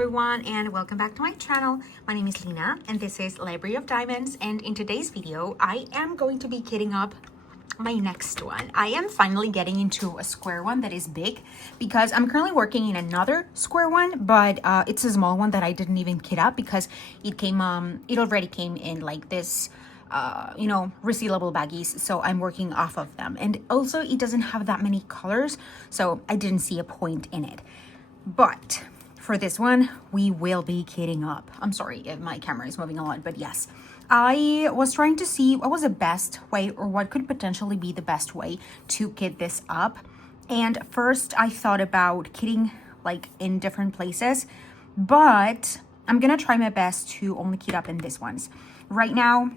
everyone, and welcome back to my channel. My name is Lina and this is Library of Diamonds, and in today's video I am going to be kitting up my next one. I am finally getting into a square one that is big because I'm currently working in another square one, but it's a small one that I didn't even kit up because it already came in like this resealable baggies, so I'm working off of them. And also it doesn't have that many colors, so I didn't see a point in it. But for this one, we will be kitting up. I'm sorry if my camera is moving a lot, but yes. I was trying to see what was the best way, or what could potentially be the best way to kit this up. And first I thought about kitting like in different places, but I'm gonna try my best to only kit up in these ones. Right now,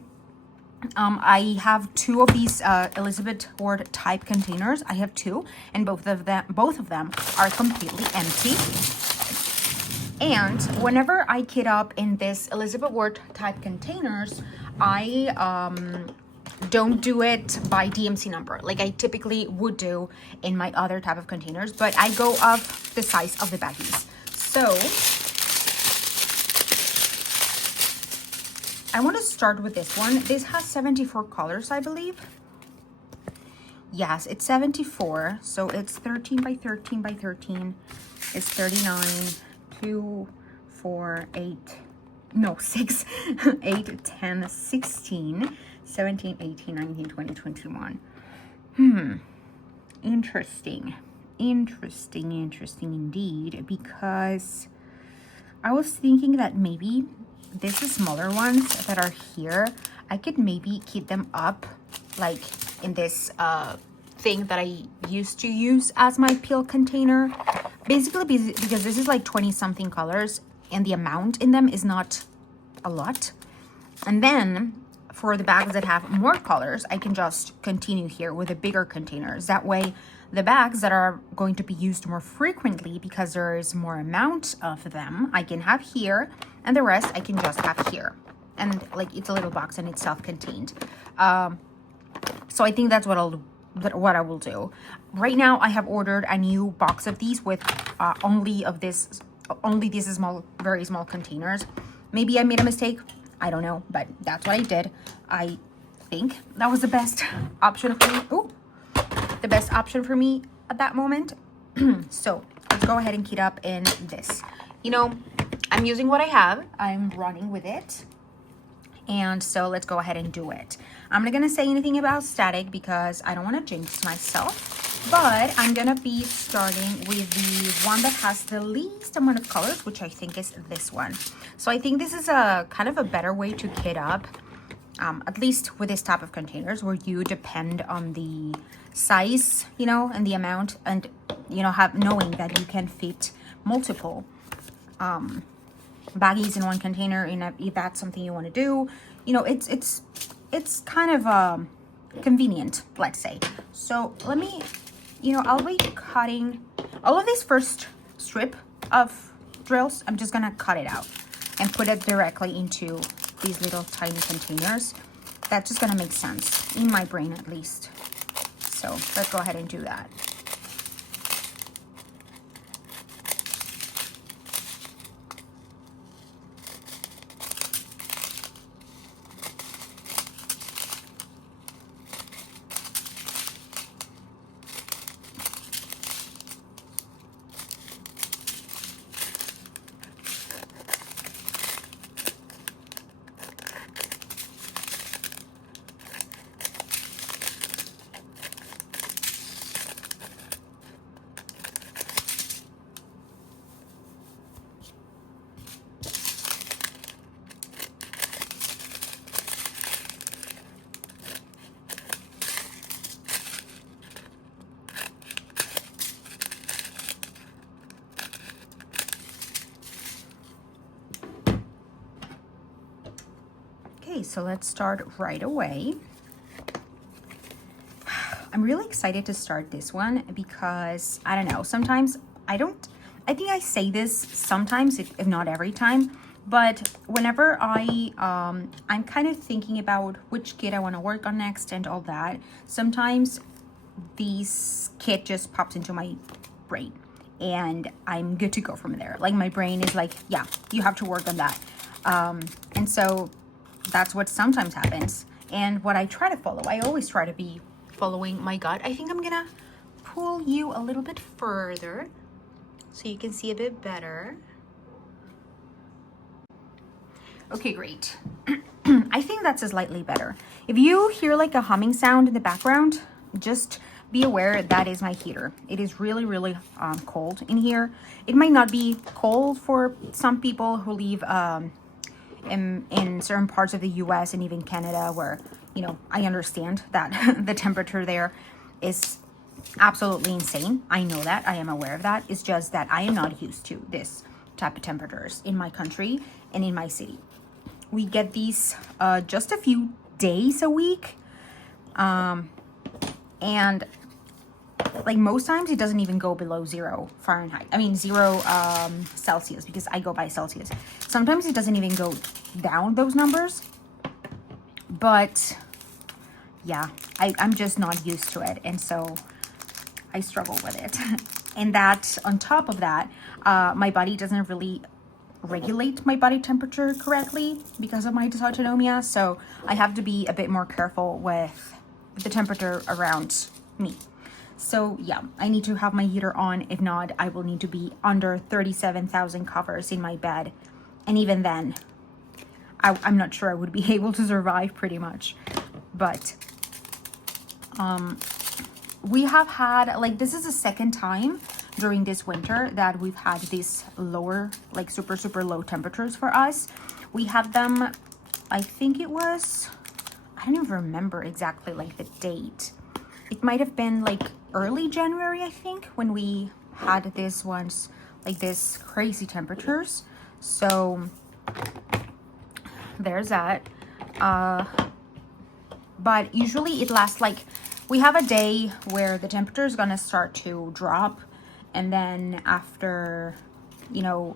I have two of these Elizabeth Ward type containers. I have two, and both of them are completely empty. And whenever I kit up in this Elizabeth Ward type containers, I don't do it by DMC number like I typically would do in my other type of containers, but I go off the size of the baggies. So I want to start with this one. This has 74 colors, I believe. Yes, it's 74. So it's 13 by 13 by 13. It's 39, 2, 4, 8, no, 6, 8, 10, 16, 17, 18, 19, 20, 21. Interesting indeed, because I was thinking that maybe these smaller ones that are here, I could maybe keep them up like in this thing that I used to use as my peel container, basically because this is like 20 something colors and the amount in them is not a lot. And then for the bags that have more colors, I can just continue here with the bigger containers. That way the bags that are going to be used more frequently, because there is more amount of them, I can have here, and the rest I can just have here. And like it's a little box and it's self-contained. So I think that's what I will do. Right now I have ordered a new box of these with only these small, very small containers. Maybe I made a mistake, I don't know, but that's what I did. I think that was the best option for me. Ooh, the best option for me at that moment. So let's go ahead and kit up in this. You know, I'm using what I have, I'm running with it, and so let's go ahead and do it. I'm not gonna say anything about static because I don't want to jinx myself, but I'm gonna be starting with the one that has the least amount of colors, which I think is this one. So I think this is a kind of a better way to kit up, at least with this type of containers, where you depend on the size, you know, and the amount, and you know, knowing that you can fit multiple baggies in one container, and if that's something you want to do, you know, it's kind of convenient, let's say. So let me, you know, I'll be cutting all of this first strip of drills. I'm just gonna cut it out and put it directly into these little tiny containers. That's just gonna make sense in my brain, at least. So let's go ahead and do that. Okay, so let's start right away. I'm really excited to start this one because, I don't know, sometimes I think I say this sometimes, if not every time, but whenever I'm kind of thinking about which kit I want to work on next and all that, sometimes this kit just pops into my brain. and I'm good to go from there. Like my brain is like, yeah, you have to work on that. And so that's what sometimes happens. And what I try to follow, I always try to be following my gut. I think I'm gonna pull you a little bit further so you can see a bit better. Okay, great. I think that's slightly better. If you hear like a humming sound in the background, just be aware that is my heater. It is really, really cold in here. It might not be cold for some people who live in certain parts of the US and even Canada, where, you know, I understand that the temperature there is absolutely insane. I know that. I am aware of that. It's just that I am not used to this type of temperatures in my country and in my city. We get these just a few days a week. And like most times it doesn't even go below 0 Fahrenheit. I mean 0 Celsius, because I go by Celsius. Sometimes it doesn't even go down those numbers. But yeah, I'm just not used to it. And so I struggle with it. And that on top of that, my body doesn't really regulate my body temperature correctly because of my dysautonomia. So I have to be a bit more careful with the temperature around me. So yeah, I need to have my heater on. If not, I will need to be under 37,000 covers in my bed. And even then, I'm not sure I would be able to survive pretty much. But we have had, like, this is the second time during this winter that we've had these lower, like super, super low temperatures for us. We had them, I think it was, I don't even remember exactly like the date. It might have been like early January, I think, when we had this ones, like this crazy temperatures. So there's that. But usually it lasts like, we have a day where the temperature is gonna start to drop, and then after, you know,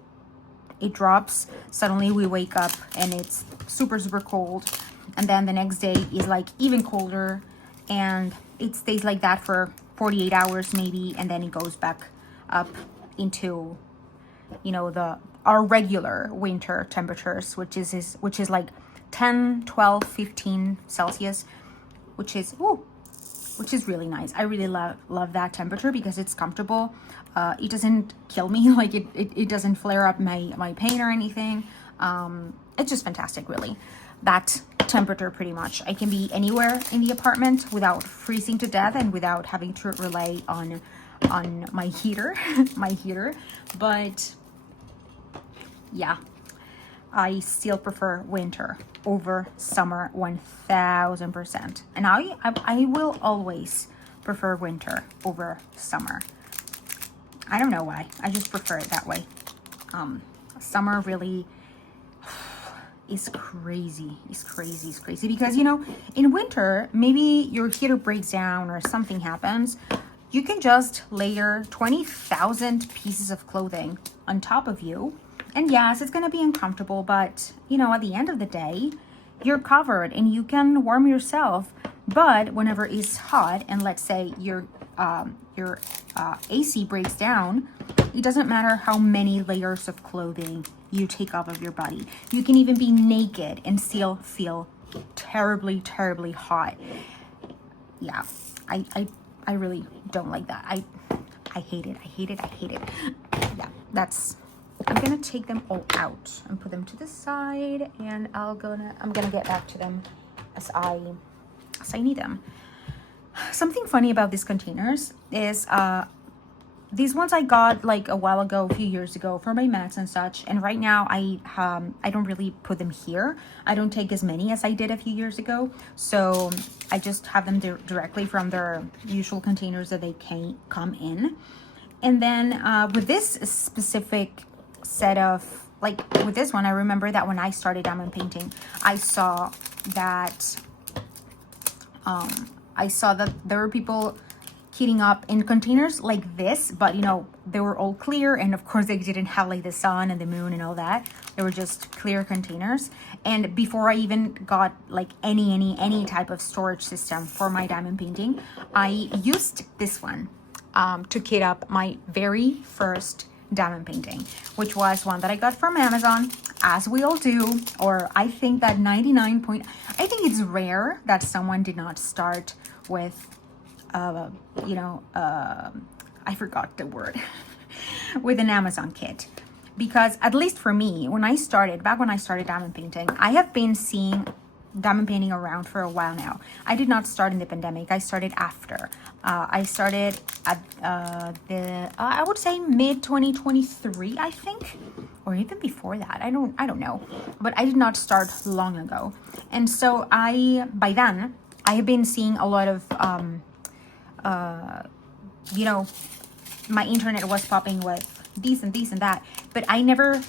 it drops, suddenly we wake up and it's super, super cold. And then the next day is like even colder, and it stays like that for 48 hours maybe, and then it goes back up into, you know, our regular winter temperatures, which is like 10, 12, 15 Celsius, which is really nice. I really love that temperature because it's comfortable. It doesn't kill me, like it doesn't flare up my pain or anything. It's just fantastic, really. That temperature, pretty much. I can be anywhere in the apartment without freezing to death and without having to rely on my heater, But yeah, I still prefer winter over summer 1000%. And I will always prefer winter over summer. I don't know why. I just prefer it that way. Summer really is crazy. It's crazy because, you know, in winter, maybe your heater breaks down or something happens. You can just layer 20,000 pieces of clothing on top of you. And yes, it's going to be uncomfortable, but, you know, at the end of the day, you're covered and you can warm yourself. But whenever it's hot, and let's say your AC breaks down, it doesn't matter how many layers of clothing you take off of your body. You can even be naked and still feel terribly, terribly hot. Yeah, I really don't like that. I hate it. Yeah, I'm gonna take them all out and put them to the side, and I'm gonna get back to them as I need them. Something funny about these containers is these ones I got like a while ago, a few years ago, for my meds and such. And right now I don't really put them here. I don't take as many as I did a few years ago. So I just have them directly from their usual containers that they come in. And then with this specific set of, like with this one, I remember that when I started diamond painting, I saw that there were people heating up in containers like this, but you know, they were all clear, and of course they didn't have like the sun and the moon and all that. They were just clear containers. And before I even got like any type of storage system for my diamond painting, I used this one. to kit up my very first diamond painting, which was one that I got from Amazon, as we all do. Or I think that I think it's rare that someone did not start with, I forgot the word, with an Amazon kit. Because at least for me, back when I started diamond painting, I have been seeing diamond painting around for a while now. I did not start in the pandemic. I started after. I started at I would say mid 2023, I think, or even before that. I don't know, but I did not start long ago. And so by then I have been seeing a lot of my internet was popping with this and this and that, but I never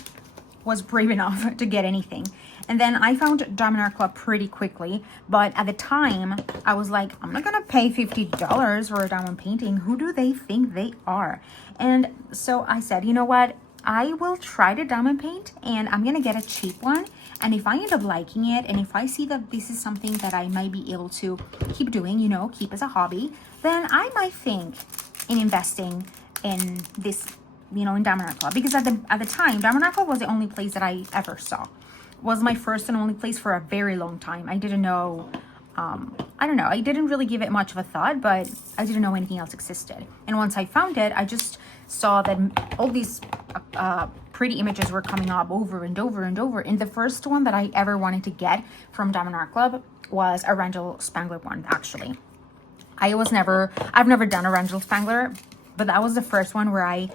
was brave enough to get anything. And then I found Diamond Art Club pretty quickly, but at the time I was like, I'm not gonna pay $50 for a diamond painting. Who do they think they are? And so I said, you know what? I will try to diamond paint, and I'm gonna get a cheap one. And if I end up liking it, and if I see that this is something that I might be able to keep doing, keep as a hobby, then I might think in investing in this, in Diamond Art Club. Because at the time, Diamond Art Club was the only place that I ever saw. Was my first and only place for a very long time. I didn't know, I don't know, I didn't really give it much of a thought, but I didn't know anything else existed. And once I found it, I just saw that all these pretty images were coming up over and over and over. And the first one that I ever wanted to get from Diamond Art Club was a Randall Spangler one, actually. I've never done a Randall Spangler, but that was the first one where I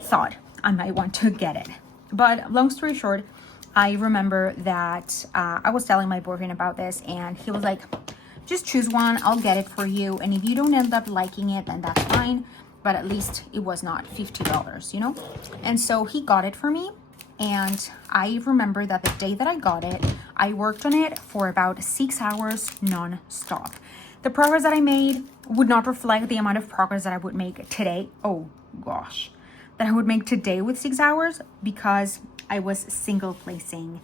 thought I might want to get it. But long story short, I remember that I was telling my boyfriend about this, and he was like, just choose one, I'll get it for you. And if you don't end up liking it, then that's fine. But at least it was not $50, And so he got it for me. And I remember that the day that I got it, I worked on it for about 6 hours non-stop. The progress that I made would not reflect the amount of progress that I would make today. Oh gosh, that I would make today with 6 hours, because I was single placing.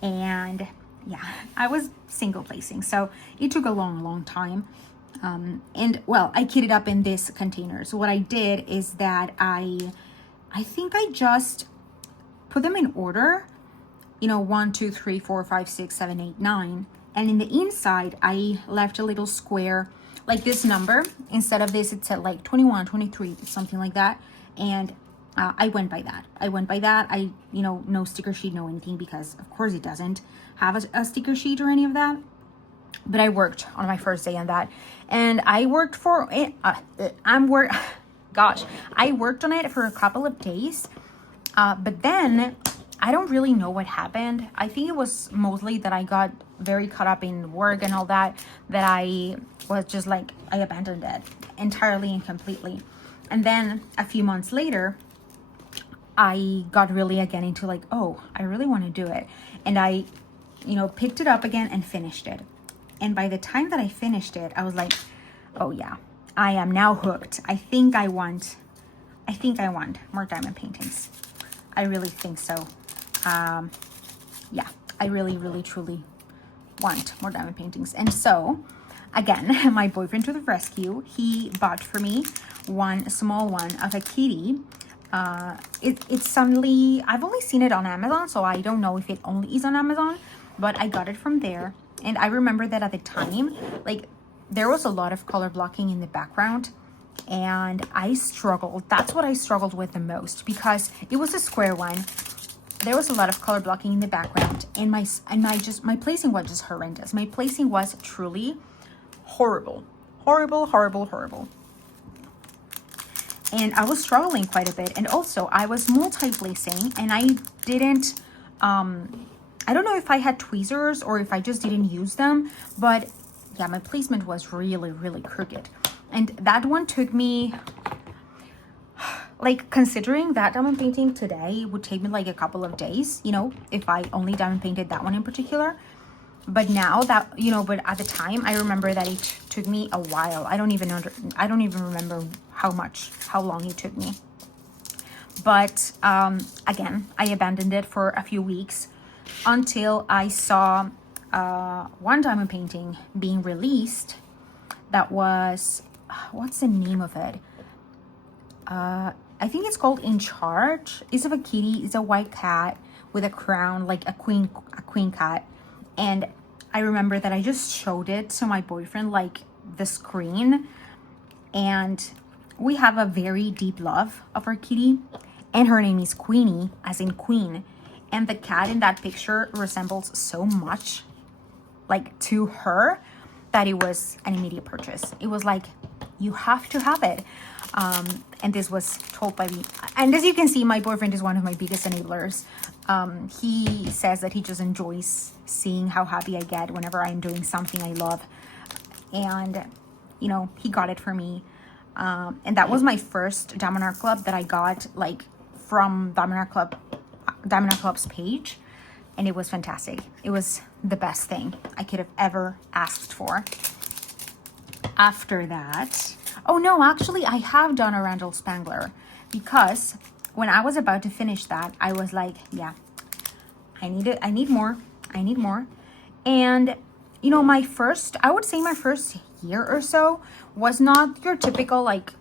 And yeah, I was single placing. So it took a long time. And well, I kitted up in this container. So what I did is that I think I just put them in order, 1, 2, 3, 4, 5, 6, 7, 8, 9. And in the inside, I left a little square like this number. Instead of this, it said like 21, 23, something like that. And I went by that. I, no sticker sheet, no anything, because of course it doesn't have a sticker sheet or any of that. But I worked on my first day on that. And I worked for it. I worked on it for a couple of days. But then I don't really know what happened. I think it was mostly that I got very caught up in work and all that I was just like, I abandoned it entirely and completely. And then a few months later, I got really again into like, oh, I really want to do it. And I, picked it up again and finished it. And by the time that I finished it, I was like, oh yeah, I am now hooked. I think I want more diamond paintings. I really think so. Yeah, I really, truly want more diamond paintings. And so, again, my boyfriend to the rescue. He bought for me one small one of a kitty. It's suddenly, I've only seen it on Amazon, so I don't know if it only is on Amazon, but I got it from there. And I remember that at the time, like, there was a lot of color blocking in the background, and I struggled. That's what I struggled with the most, because it was a square one. There was a lot of color blocking in the background, and my placing was just horrendous. My placing was truly horrible. And I was struggling quite a bit. And also I was multi-placing, and I didn't, I don't know if I had tweezers or if I just didn't use them, but yeah, my placement was really crooked. And that one took me, like, considering that diamond painting today would take me like a couple of days, if I only diamond painted that one in particular. But now that, but at the time, I remember that it took me a while. I don't even remember how long it took me. But again, I abandoned it for a few weeks until I saw one diamond painting being released that was, what's the name of it? I think it's called In Charge. It's of a kitty. It's a white cat with a crown, like a queen cat. And I remember that I just showed it to my boyfriend, like the screen. And we have a very deep love of our kitty. And her name is Queenie, as in queen. And the cat in that picture resembles so much, like, to her, that it was an immediate purchase. It was like, you have to have it. And this was told by me. And as you can see, my boyfriend is one of my biggest enablers. He says that he just enjoys seeing how happy I get whenever I'm doing something I love. And, you know, he got it for me. And that was my first Diamond Art Club that I got, like, from Diamond Art Club's page. And it was fantastic. It was the best thing I could have ever asked for. After that, oh no, actually I have done a Randall Spangler, because when I was about to finish that, I was like, yeah, I need more. And you know, I would say my first year or so was not your typical, like,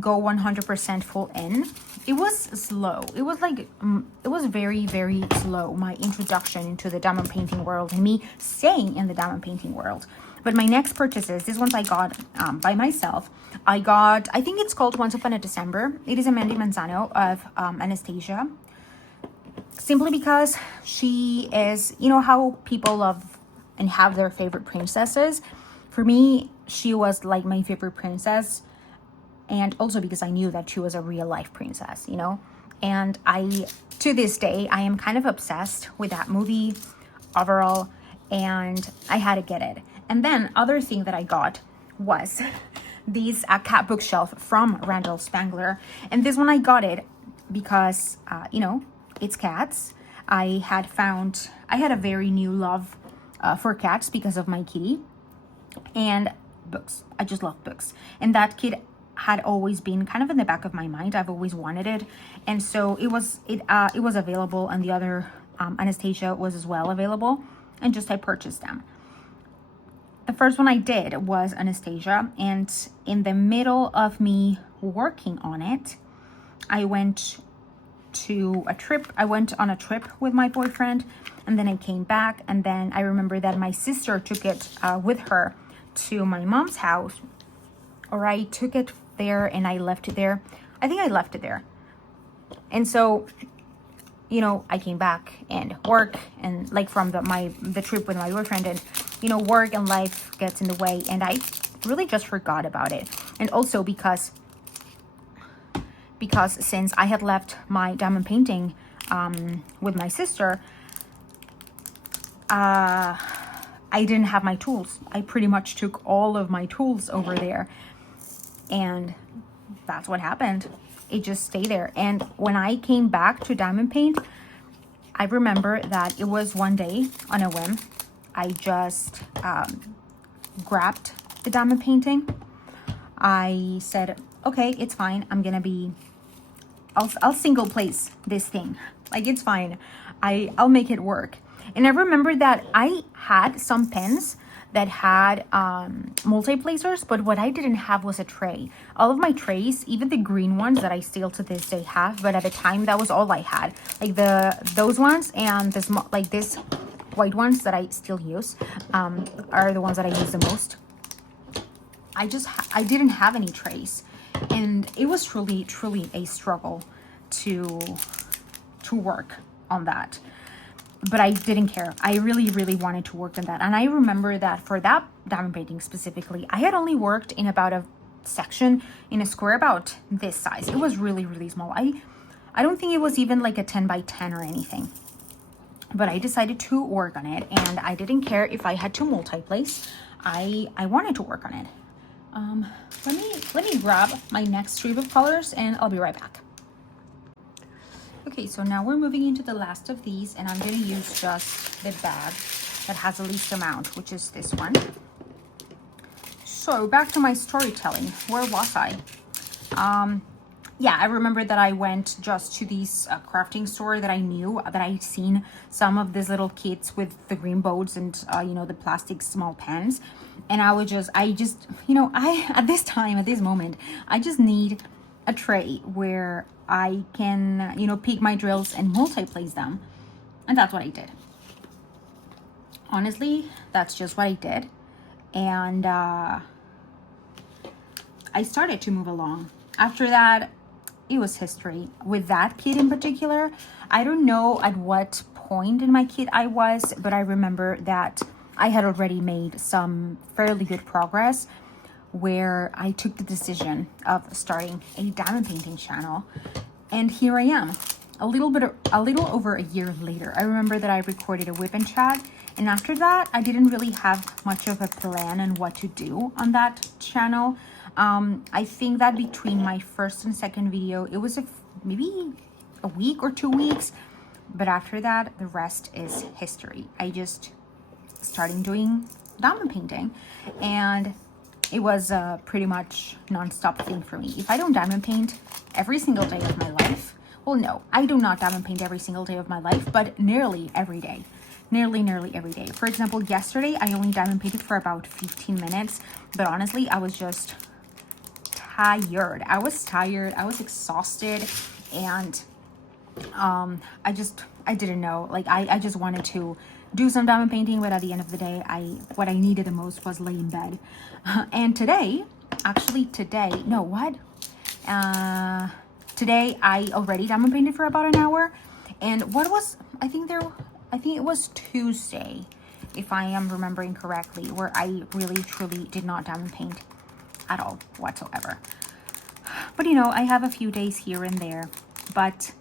go 100% full in. It was slow. It was like, it was very, very slow, my introduction into the diamond painting world and me staying in the diamond painting world. But my next purchases, these ones I got by myself. I think it's called Once Upon a December. It is a Mandy Manzano of Anastasia. Simply because she is, you know how people love and have their favorite princesses? For me, she was like my favorite princess. And also because I knew that she was a real life princess, you know? And to this day, I am kind of obsessed with that movie overall. And I had to get it. And then other thing that I got was this cat bookshelf from Randall Spangler. And this one I got it because, you know, it's cats. I had a very new love for cats because of my kitty. And books. I just love books. And that kid had always been kind of in the back of my mind. I've always wanted it. And so it was available, and the other Anastasia was as well available. And just I purchased them. The first one I did was Anastasia, and in the middle of me working on it, I went on a trip with my boyfriend, and then I came back, and then I remember that my sister took it with her to my mom's house, or I took it there and I left it there. I think I left it there. And so, you know, I came back and work, and like from the trip with my boyfriend, and you know, work and life gets in the way, and I really just forgot about it. And also because since I had left my diamond painting with my sister, I didn't have my tools. I pretty much took all of my tools over there, and that's what happened. It just stayed there. And when I came back to diamond paint, I remember that it was one day on a whim. I just grabbed the diamond painting. I said, okay, it's fine. I'll single place this thing. Like, it's fine. I'll make it work. And I remember that I had some pens that had multi-placers, but what I didn't have was a tray. All of my trays, even the green ones that I still to this day have, but at the time that was all I had. Like those ones and this white ones that I still use are the ones that I use the most. I didn't have any trays, and it was truly a struggle to work on that. But I didn't care. I really wanted to work on that. And I remember that for that diamond painting specifically, I had only worked in about a section in a square about this size. It was really small. I don't think it was even like a 10 by 10 or anything. But I decided to work on it, and I didn't care if I had to multi-place. I wanted to work on it. Let me grab my next strip of colors, and I'll be right back. Okay, so now we're moving into the last of these, and I'm going to use just the bag that has the least amount, which is this one. So back to my storytelling. Where was I? Yeah, I remember that I went just to this crafting store that I knew, that I'd seen some of these little kits with the green boats and, you know, the plastic small pens. And I just, you know, at this moment, I just need a tray where I can, you know, pick my drills and multi-place them. And that's what I did. Honestly, that's just what I did. And I started to move along. After that, it was history. With that kit in particular, I don't know at what point in my kit I was, but I remember that I had already made some fairly good progress where I took the decision of starting a diamond painting channel. And here I am, a little over a year later. I remember that I recorded a whip and chat, and after that, I didn't really have much of a plan on what to do on that channel. I think that between my first and second video, it was maybe a week or 2 weeks, but after that, the rest is history. I just started doing diamond painting, and it was a pretty much non-stop thing for me. If I don't diamond paint every single day of my life, well, no, I do not diamond paint every single day of my life, but nearly every day. Nearly every day. For example, yesterday, I only diamond painted for about 15 minutes, but honestly, I was just tired. I was exhausted, and I didn't know. Like, I just wanted to do some diamond painting, but at the end of the day, what I needed the most was lay in bed. And today I already diamond painted for about an hour. And I think it was Tuesday, if I am remembering correctly, where I really truly did not diamond paint at all whatsoever. But you know, I have a few days here and there, but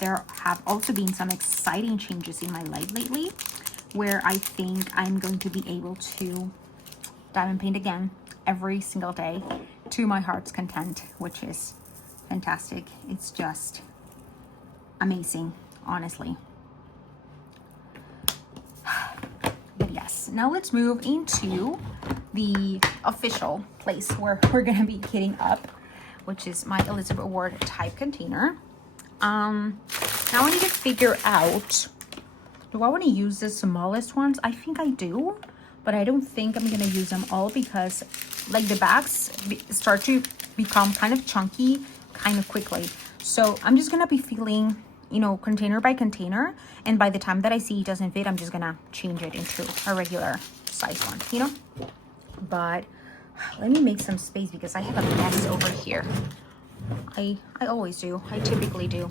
there have also been some exciting changes in my life lately where I think I'm going to be able to diamond paint again every single day to my heart's content, which is fantastic. It's just amazing, honestly. But yes, now let's move into the official place where we're gonna be kitting up, which is my Elizabeth Ward type container. Now I need to figure out, do I want to use the smallest ones? I think I do, but I don't think I'm gonna use them all because like the bags start to become kind of chunky kind of quickly. So I'm just gonna be feeling, you know, container by container, and by the time that I see it doesn't fit, I'm just gonna change it into a regular size one, you know. But let me make some space because I have a mess over here. I always do. I typically do.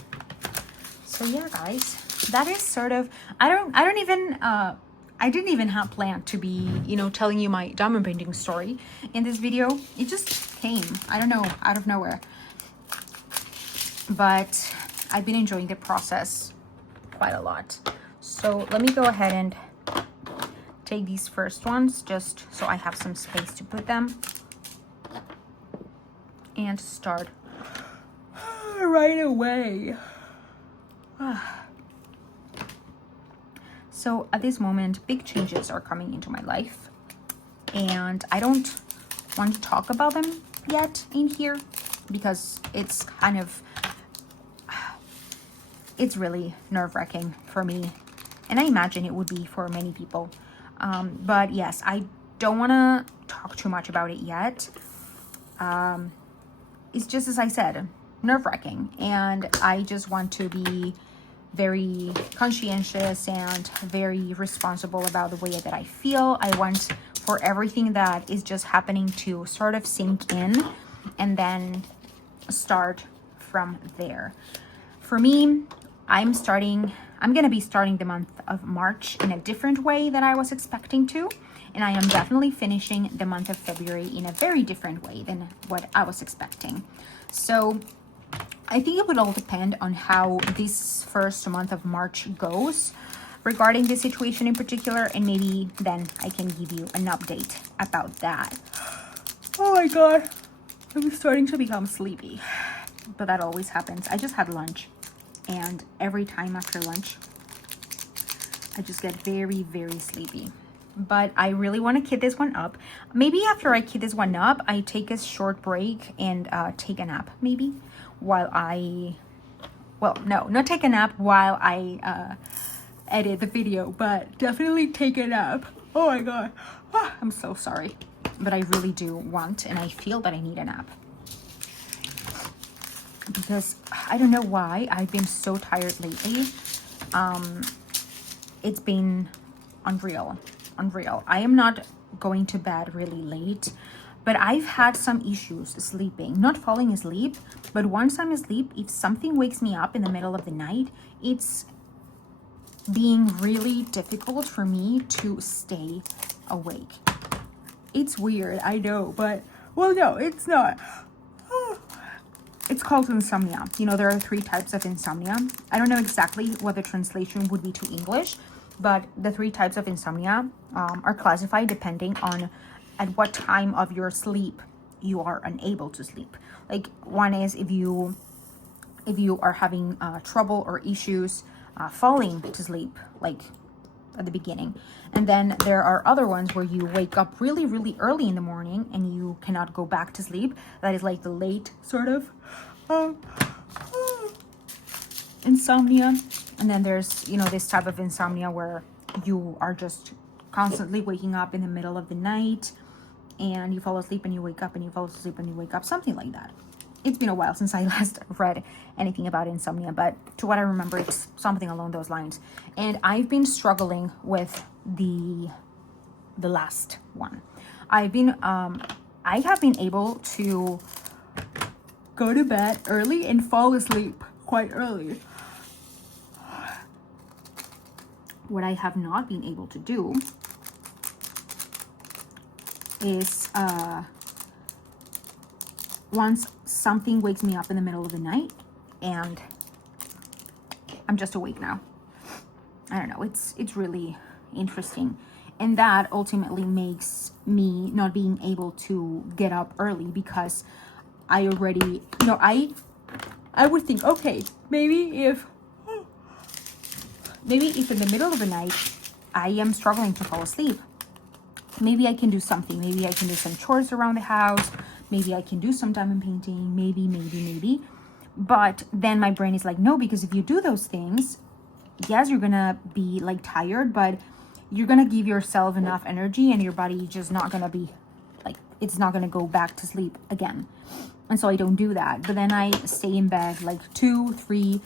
So yeah, guys, that is sort of, I didn't even have planned to be, you know, telling you my diamond painting story in this video. It just came, I don't know, out of nowhere. But I've been enjoying the process quite a lot. So let me go ahead and take these first ones just so I have some space to put them, and start right away. So at this moment, big changes are coming into my life, and I don't want to talk about them yet in here because it's kind of, it's really nerve-wracking for me, and I imagine it would be for many people. But yes, I don't want to talk too much about it yet. It's just, as I said, nerve-wracking, and I just want to be very conscientious and very responsible about the way that I feel. I want for everything that is just happening to sort of sink in and then start from there. For me, I'm going to be starting the month of March in a different way than I was expecting to. And I am definitely finishing the month of February in a very different way than what I was expecting. So I think it would all depend on how this first month of March goes regarding this situation in particular. And maybe then I can give you an update about that. Oh my God, I'm starting to become sleepy. But that always happens. I just had lunch. And every time after lunch, I just get very, very sleepy. But I really want to kit this one up. Maybe after I kit this one up, I take a short break and take a nap, maybe, while I... Well, no, not take a nap while I edit the video, but definitely take a nap. Oh my God. I'm so sorry. But I really do want, and I feel that I need a nap. because I don't know why I've been so tired lately. It's been unreal. I am not going to bed really late, but I've had some issues sleeping, not falling asleep. But once I'm asleep, if something wakes me up in the middle of the night, it's being really difficult for me to stay awake. It's weird, I know, but well, no, it's not. It's called insomnia. You know, there are 3 types of insomnia. I don't know exactly what the translation would be to English, but the 3 types of insomnia are classified depending on at what time of your sleep you are unable to sleep. Like, one is if you are having trouble or issues falling to sleep, like at the beginning. And then there are other ones where you wake up really, really early in the morning and you cannot go back to sleep. That is like the late sort of insomnia. And then there's, you know, this type of insomnia where you are just constantly waking up in the middle of the night and you fall asleep and you wake up and you fall asleep and you wake up, something like that. It's been a while since I last read anything about insomnia, but to what I remember, it's something along those lines. And I've been struggling with the last one. I have been able to go to bed early and fall asleep quite early. What I have not been able to do is once something wakes me up in the middle of the night and I'm just awake now. I don't know, it's really interesting. And that ultimately makes me not being able to get up early because I already, you know, I would think, okay, maybe if in the middle of the night I am struggling to fall asleep, maybe I can do something. Maybe I can do some chores around the house. Maybe I can do some diamond painting. Maybe. But then my brain is like, no, because if you do those things, yes, you're gonna be like tired, but you're gonna give yourself enough energy and your body just not gonna be like, it's not gonna go back to sleep again. And so I don't do that. But then I stay in bed like 2, 3,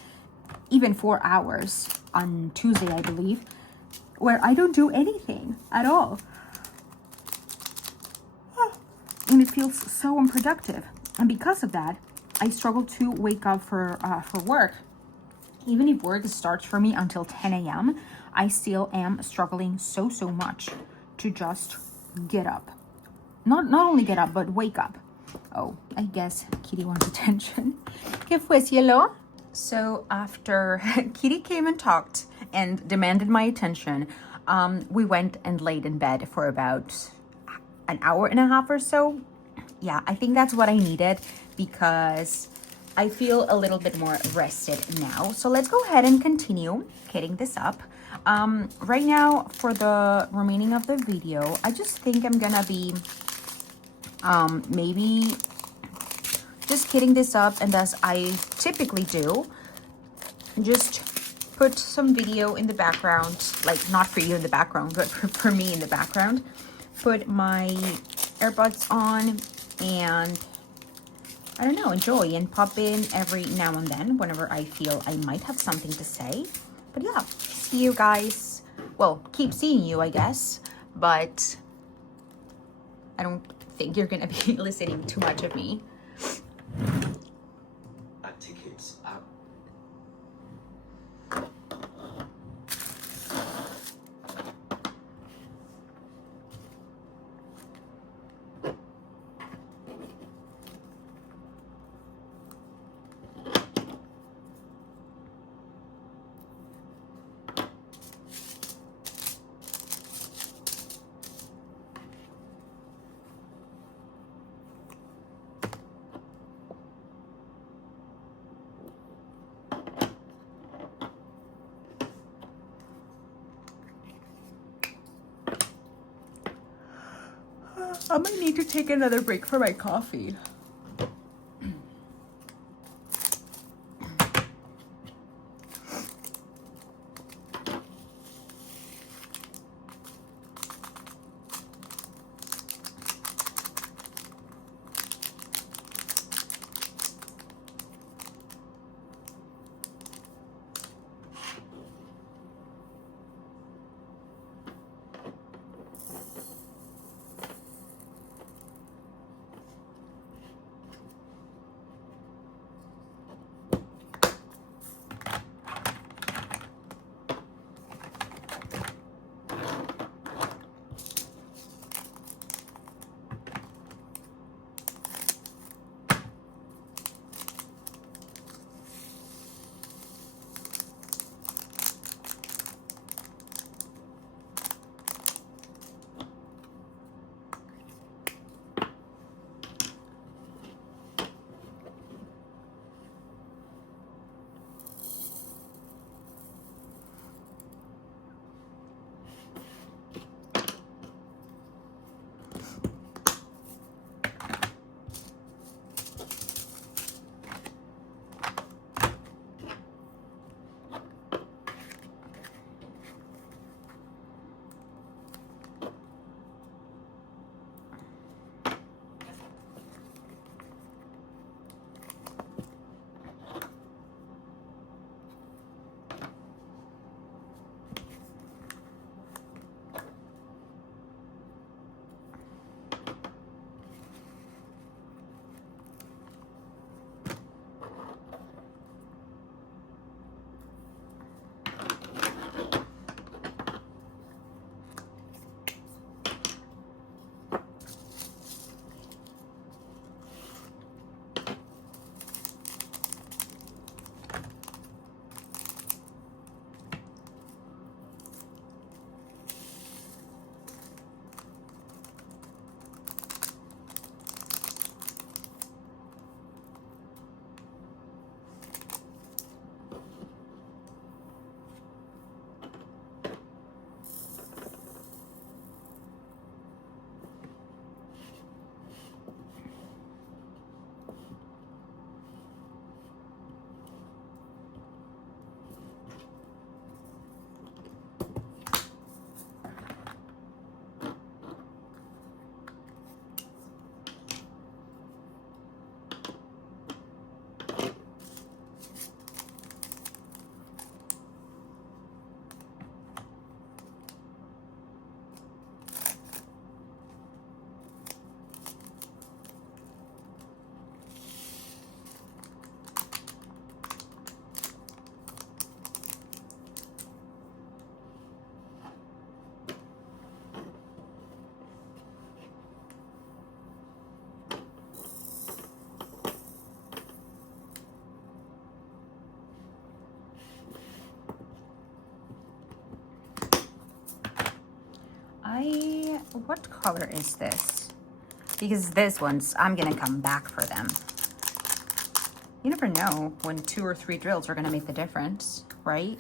even 4 hours on Tuesday, I believe, where I don't do anything at all. And it feels so unproductive. And because of that, I struggle to wake up for work. Even if work starts for me until 10 a.m., I still am struggling so much to just get up. Not only get up, but wake up. Oh, I guess Kitty wants attention. ¿Qué fue, cielo? So after Kitty came and talked and demanded my attention, we went and laid in bed for about an hour and a half or so. Yeah, I think that's what I needed because I feel a little bit more rested now. So let's go ahead and continue getting this up. Right now, for the remaining of the video, I just think I'm gonna be maybe just getting this up, and as I typically do, just put some video in the background, like not for you in the background, but for me in the background. Put my AirPods on and I don't know, enjoy and pop in every now and then whenever I feel I might have something to say. But yeah, see you guys. Well, keep seeing you, I guess, but I don't think you're gonna be listening too much of me. Tickets up. I might need to take another break for my coffee. what color is this? Because this one's, I'm gonna come back for them. You never know when 2 or 3 drills are gonna make the difference, right?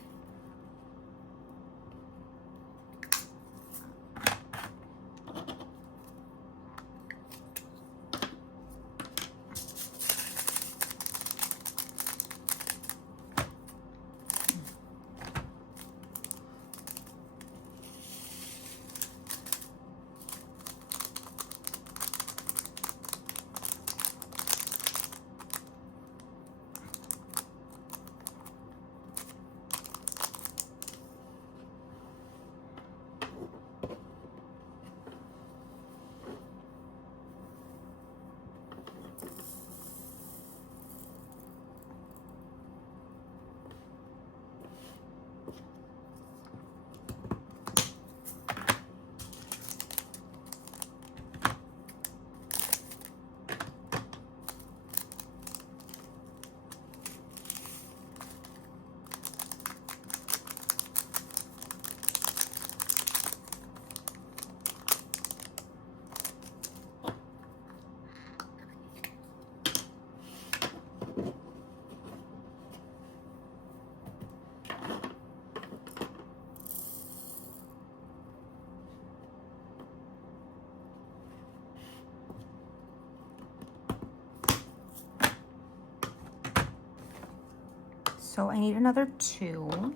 So I need another 2.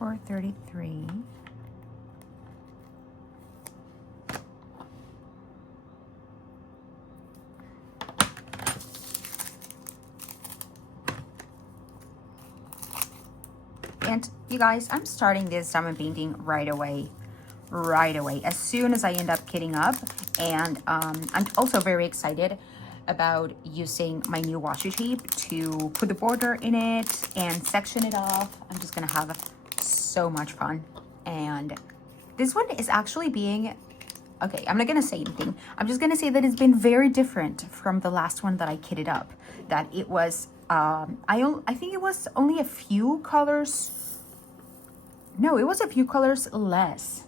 $433. And you guys, I'm starting this diamond painting right away, as soon as I end up kitting up. And I'm also very excited about using my new washi tape to put the border in it and section it off. I'm just gonna have so much fun. And this one is actually being, okay, I'm not gonna say anything. I'm just gonna say that it's been very different from the last one that I kitted up. That it was, I think it was only a few colors. No, it was a few colors less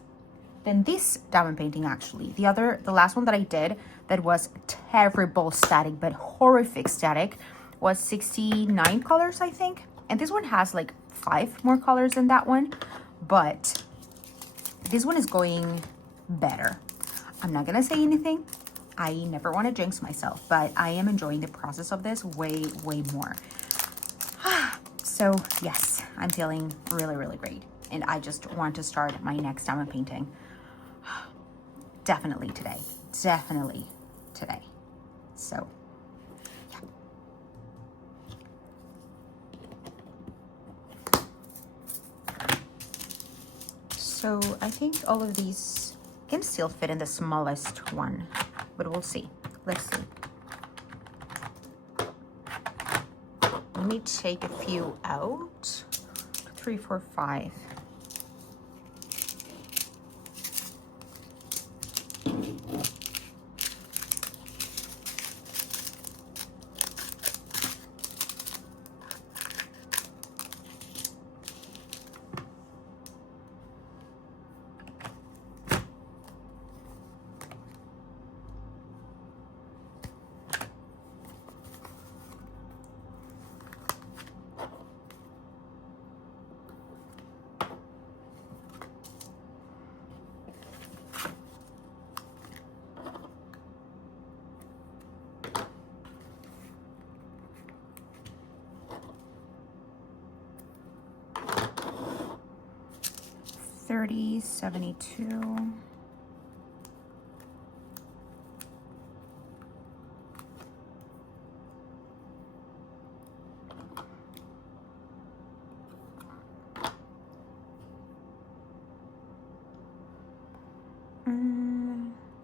than this diamond painting actually. The last one that I did that was terrible static, but horrific static, was 69 colors, I think. And this one has like 5 more colors than that one, but this one is going better. I'm not gonna say anything. I never want to jinx myself, but I am enjoying the process of this way more. So yes, I'm feeling really, really great. And I just want to start my next diamond painting. Definitely today. Definitely today. So, yeah. So I think all of these can still fit in the smallest one, but we'll see. Let's see. Let me take a few out. 3, 4, 5. $30, $72.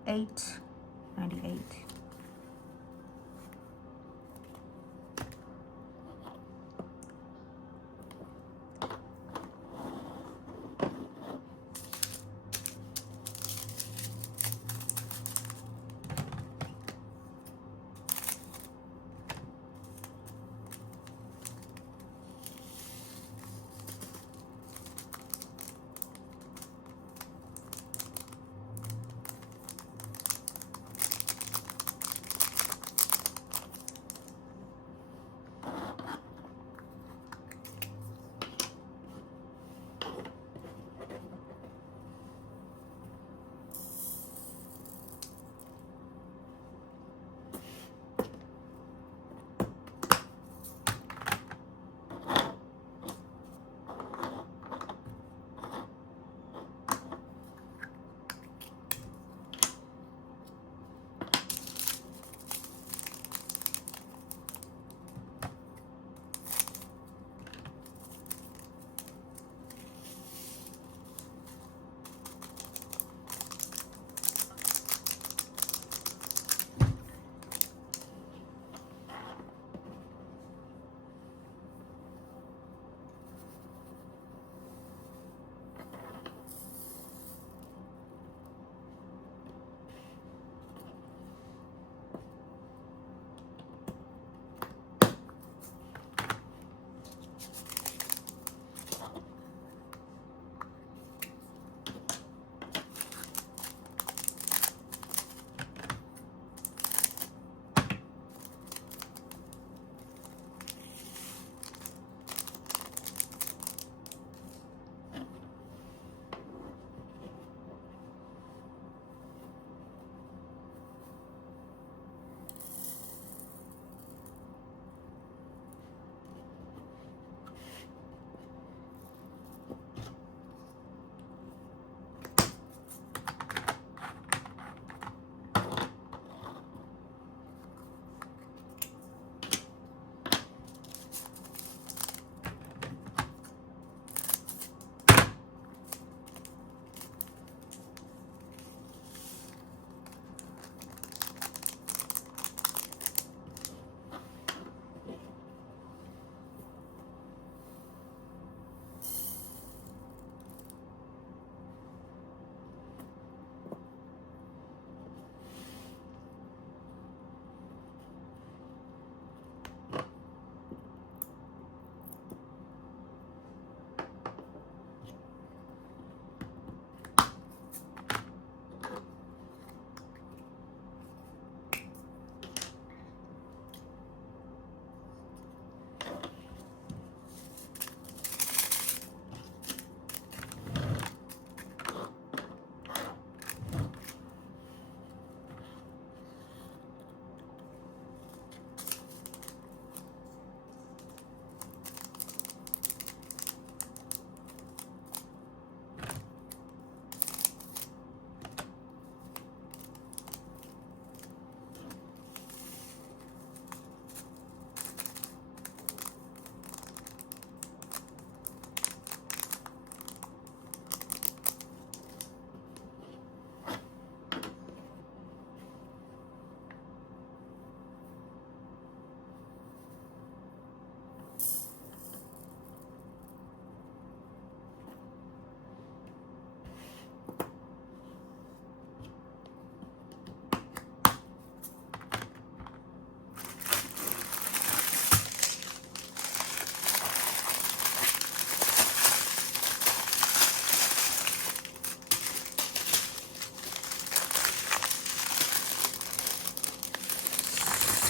$8.98.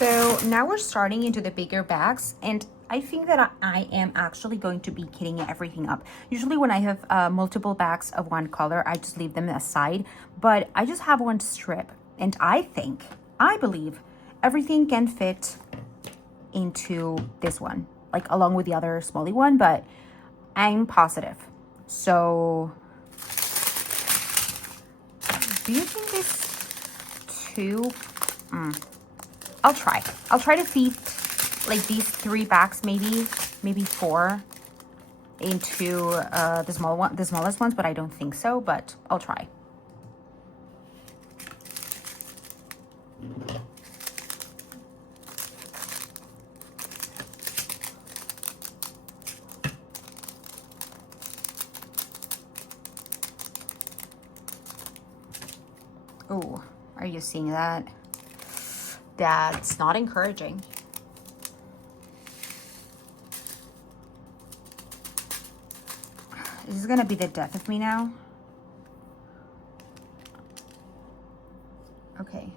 So now we're starting into the bigger bags, and I think that I am actually going to be kitting everything up. Usually when I have multiple bags of one color, I just leave them aside, but I just have one strip, and I believe everything can fit into this one, like along with the other smallie one, but I'm positive. So do you think this two? I'll try to feed like these 3 bags, maybe 4 into the smallest ones, but I don't think so, but I'll try. Oh, are you seeing that? That's not encouraging. This is gonna be the death of me now. Okay.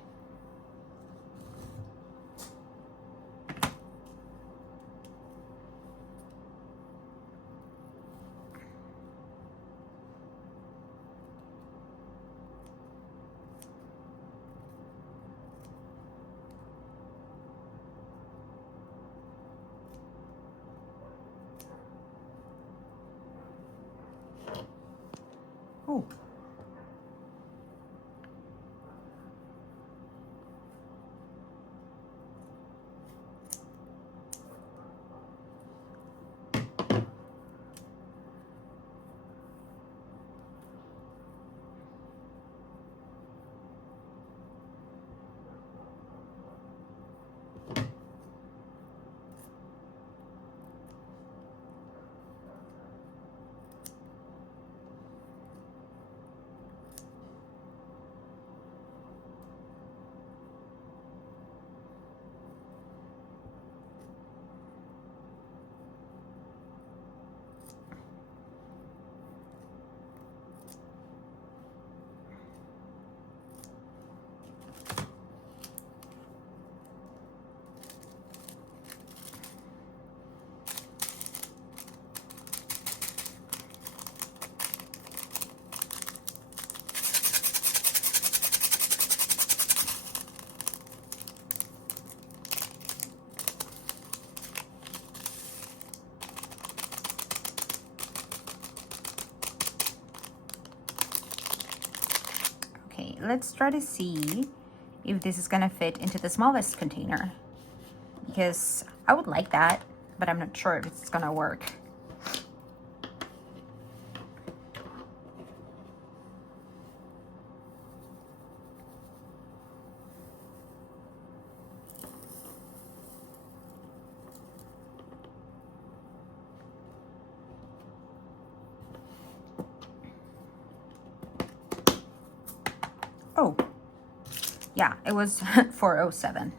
Oh. Okay, let's try to see if this is gonna fit into the smallest container, because I would like that, but I'm not sure if it's gonna work. Oh, yeah, it was 407.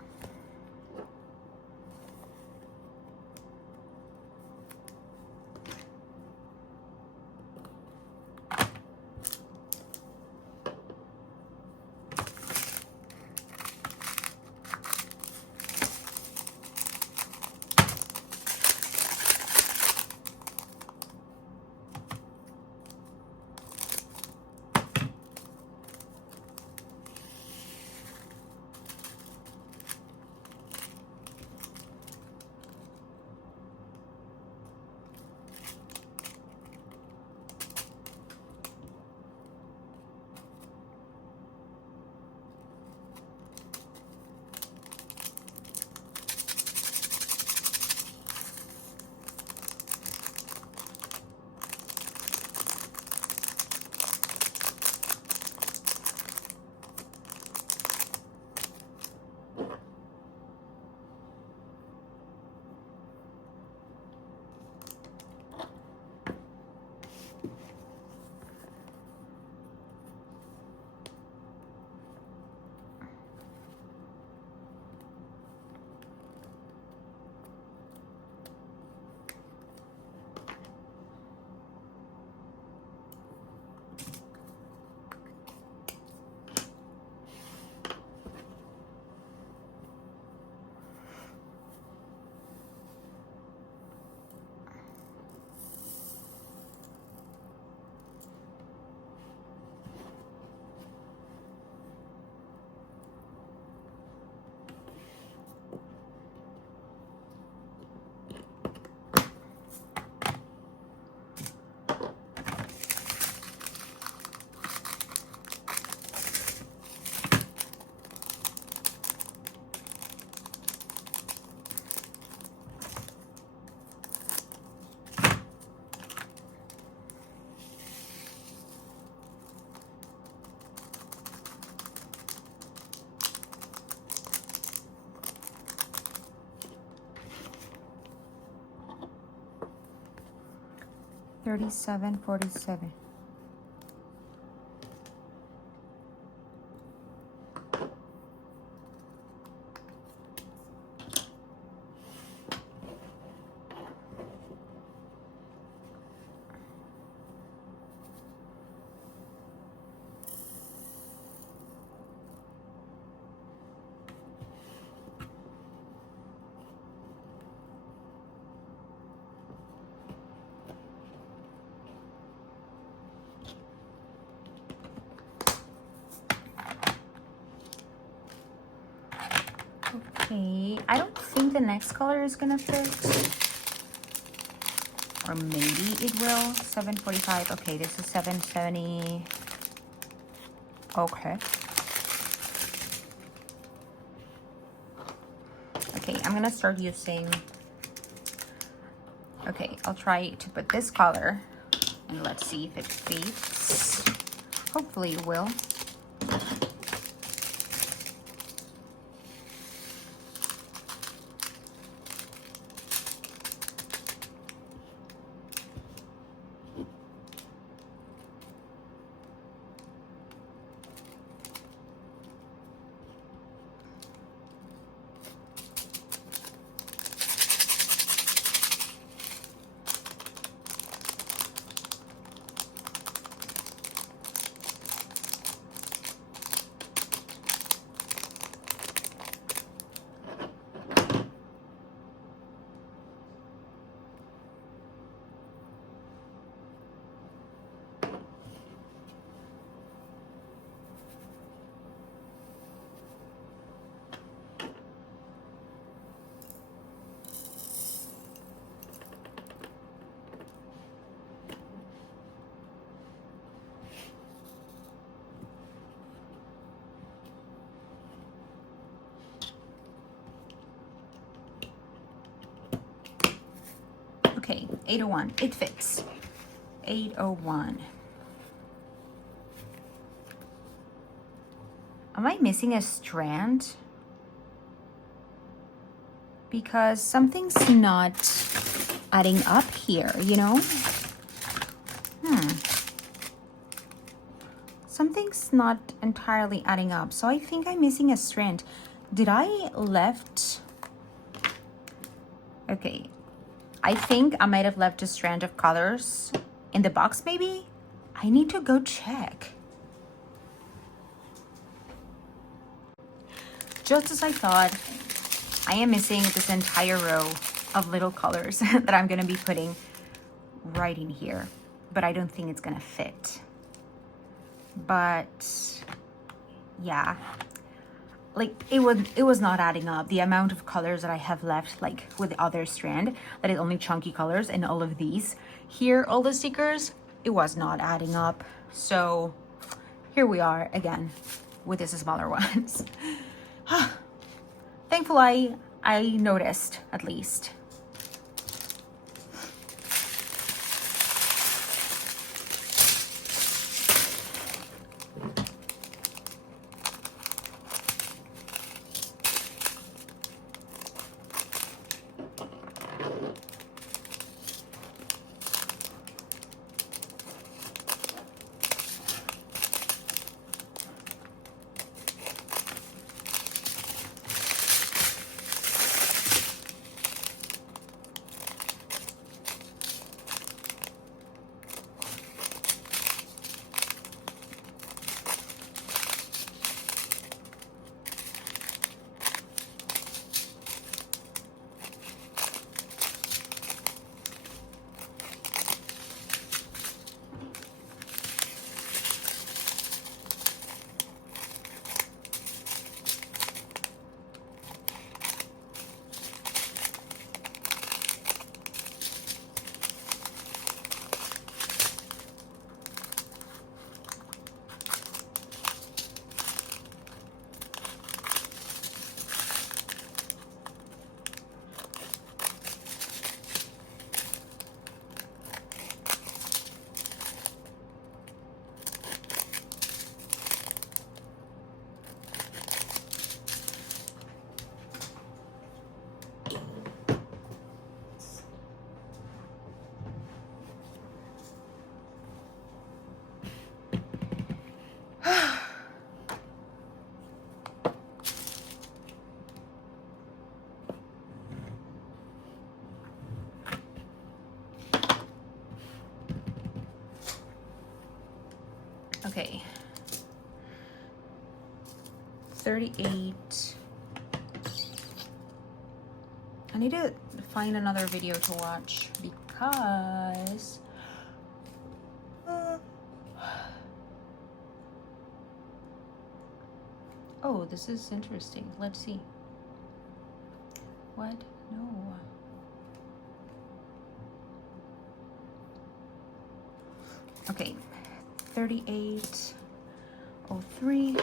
37.47. Okay, I don't think the next color is gonna fit. Or maybe it will. 7.45. Okay, this is 7.70. Okay. Okay, I'm gonna start using... Okay, I'll try to put this color. And let's see if it fits. Hopefully it will. Okay, 801. It fits. 801. Am I missing a strand? Because something's not adding up here, you know? Something's not entirely adding up. So I think I'm missing a strand. Did I left... Okay. I think I might have left a strand of colors in the box, maybe? I need to go check. Just as I thought, I am missing this entire row of little colors that I'm gonna be putting right in here, but I don't think it's gonna fit. But yeah, like it was not adding up. The amount of colors that I have left, like with the other strand, that is only chunky colors, and all of these here, all the stickers, it was not adding up. So here we are again with these smaller ones. Thankfully, I noticed at least. Okay. 38. I need to find another video to watch because oh, this is interesting. Let's see. What? No. Okay. 3803.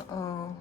Uh-oh.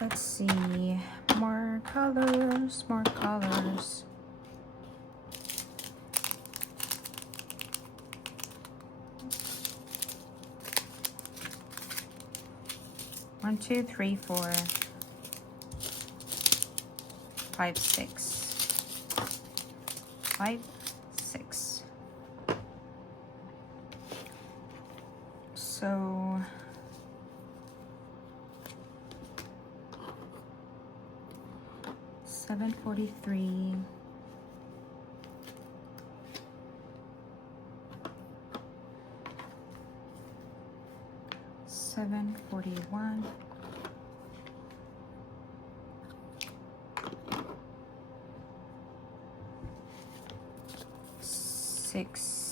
Let's see, more colors, more colors. One, two, three, 4, 5, 6. 5, 6. So $7.43. $7.41. $6.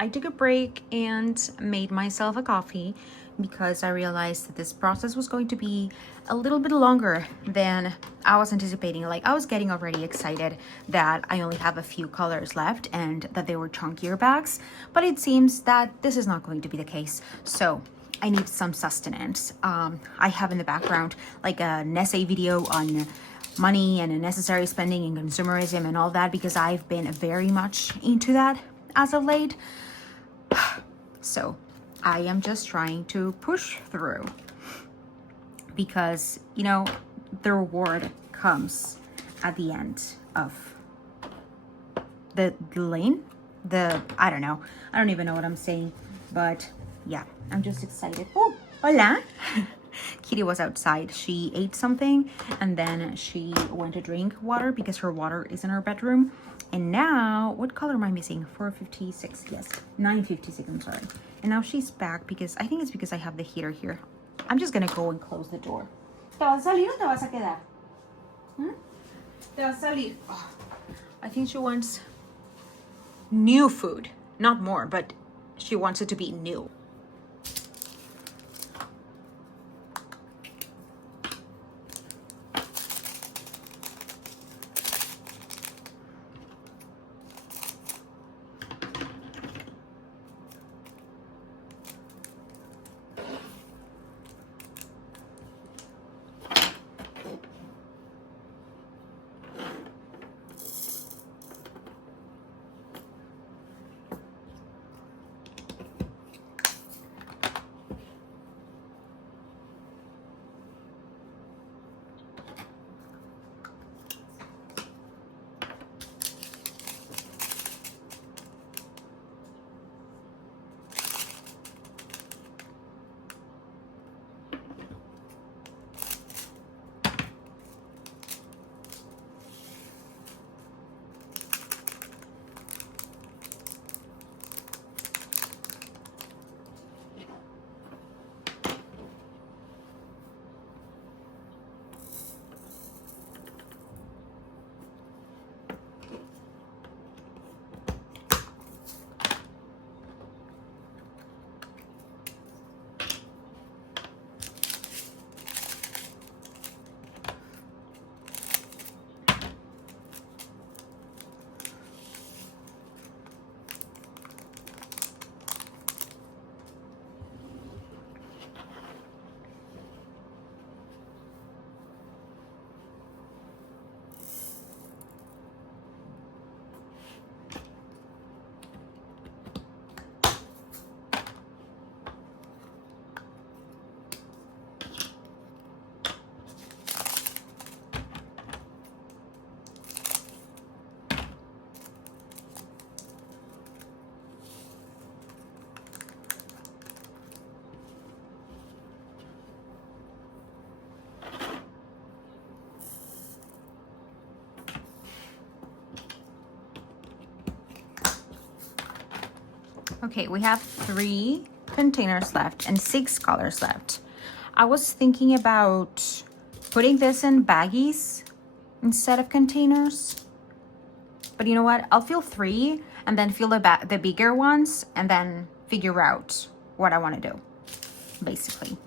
I took a break and made myself a coffee because I realized that this process was going to be a little bit longer than I was anticipating. Like, I was getting already excited that I only have a few colors left and that they were chunkier bags, but it seems that this is not going to be the case. So I need some sustenance. I have in the background like an essay video on money and unnecessary spending and consumerism and all that, because I've been very much into that as of late. So I am just trying to push through because, you know, the reward comes at the end of the lane. I don't know. I don't even know what I'm saying, but yeah, I'm just excited. Oh, hola. Kitty was outside. She ate something and then she went to drink water because her water is in her bedroom. And now, what color am I missing? 456, yes, 956, I'm sorry. And now she's back because I think it's because I have the heater here. I'm just gonna go and close the door. ¿Te vas a salir o te vas a quedar? ¿Te vas a salir? Oh, I think she wants new food, not more, but she wants it to be new. Okay, we have 3 containers left and 6 colors left. I was thinking about putting this in baggies instead of containers. But you know what? I'll fill 3 and then fill the bigger ones and then figure out what I want to do, basically.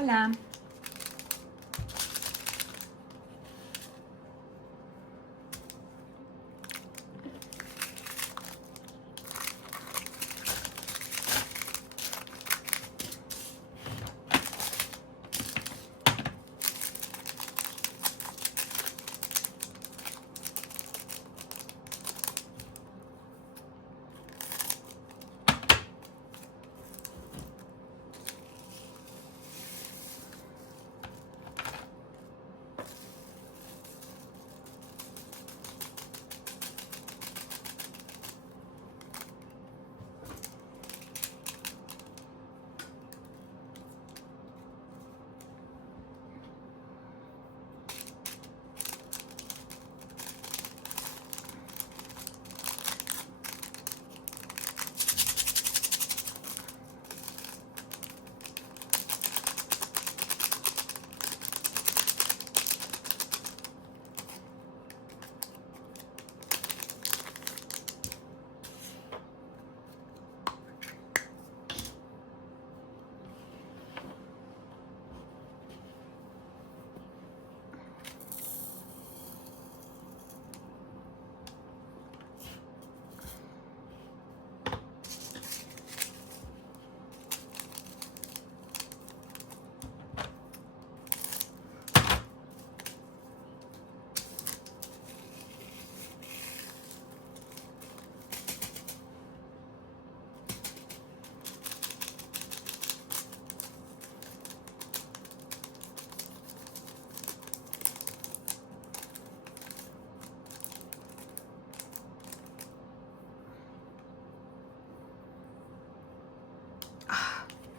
Hola.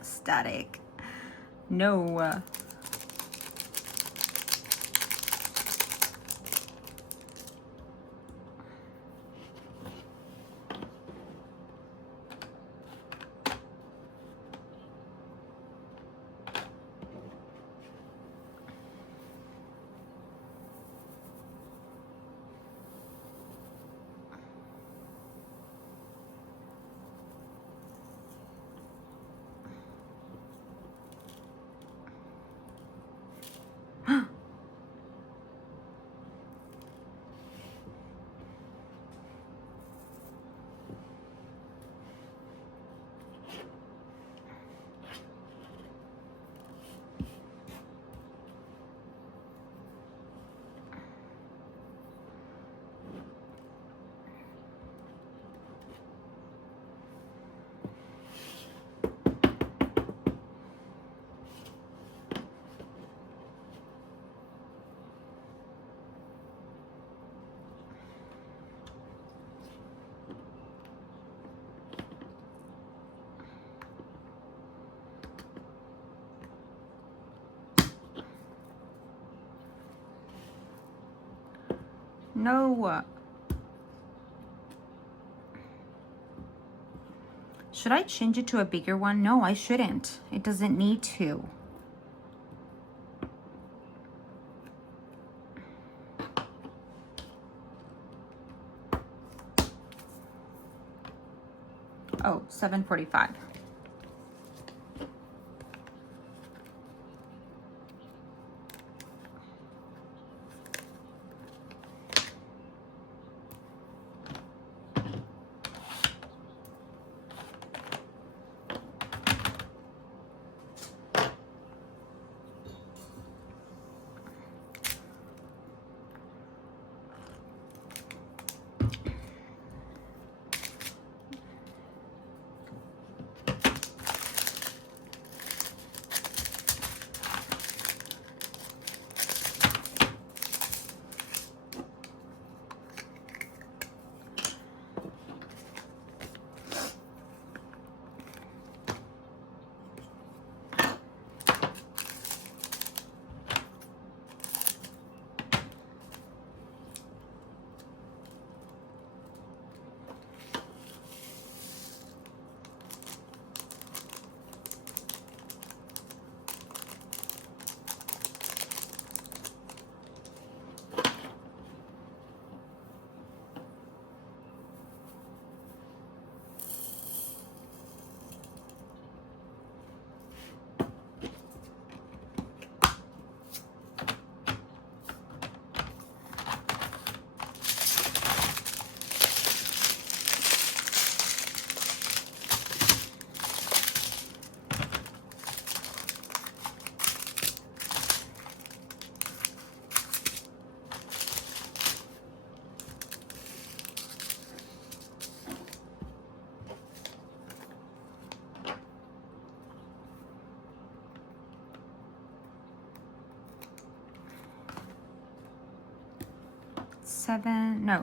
Static. No. No. Should I change it to a bigger one? No, I shouldn't. It doesn't need to. Oh, 7:45.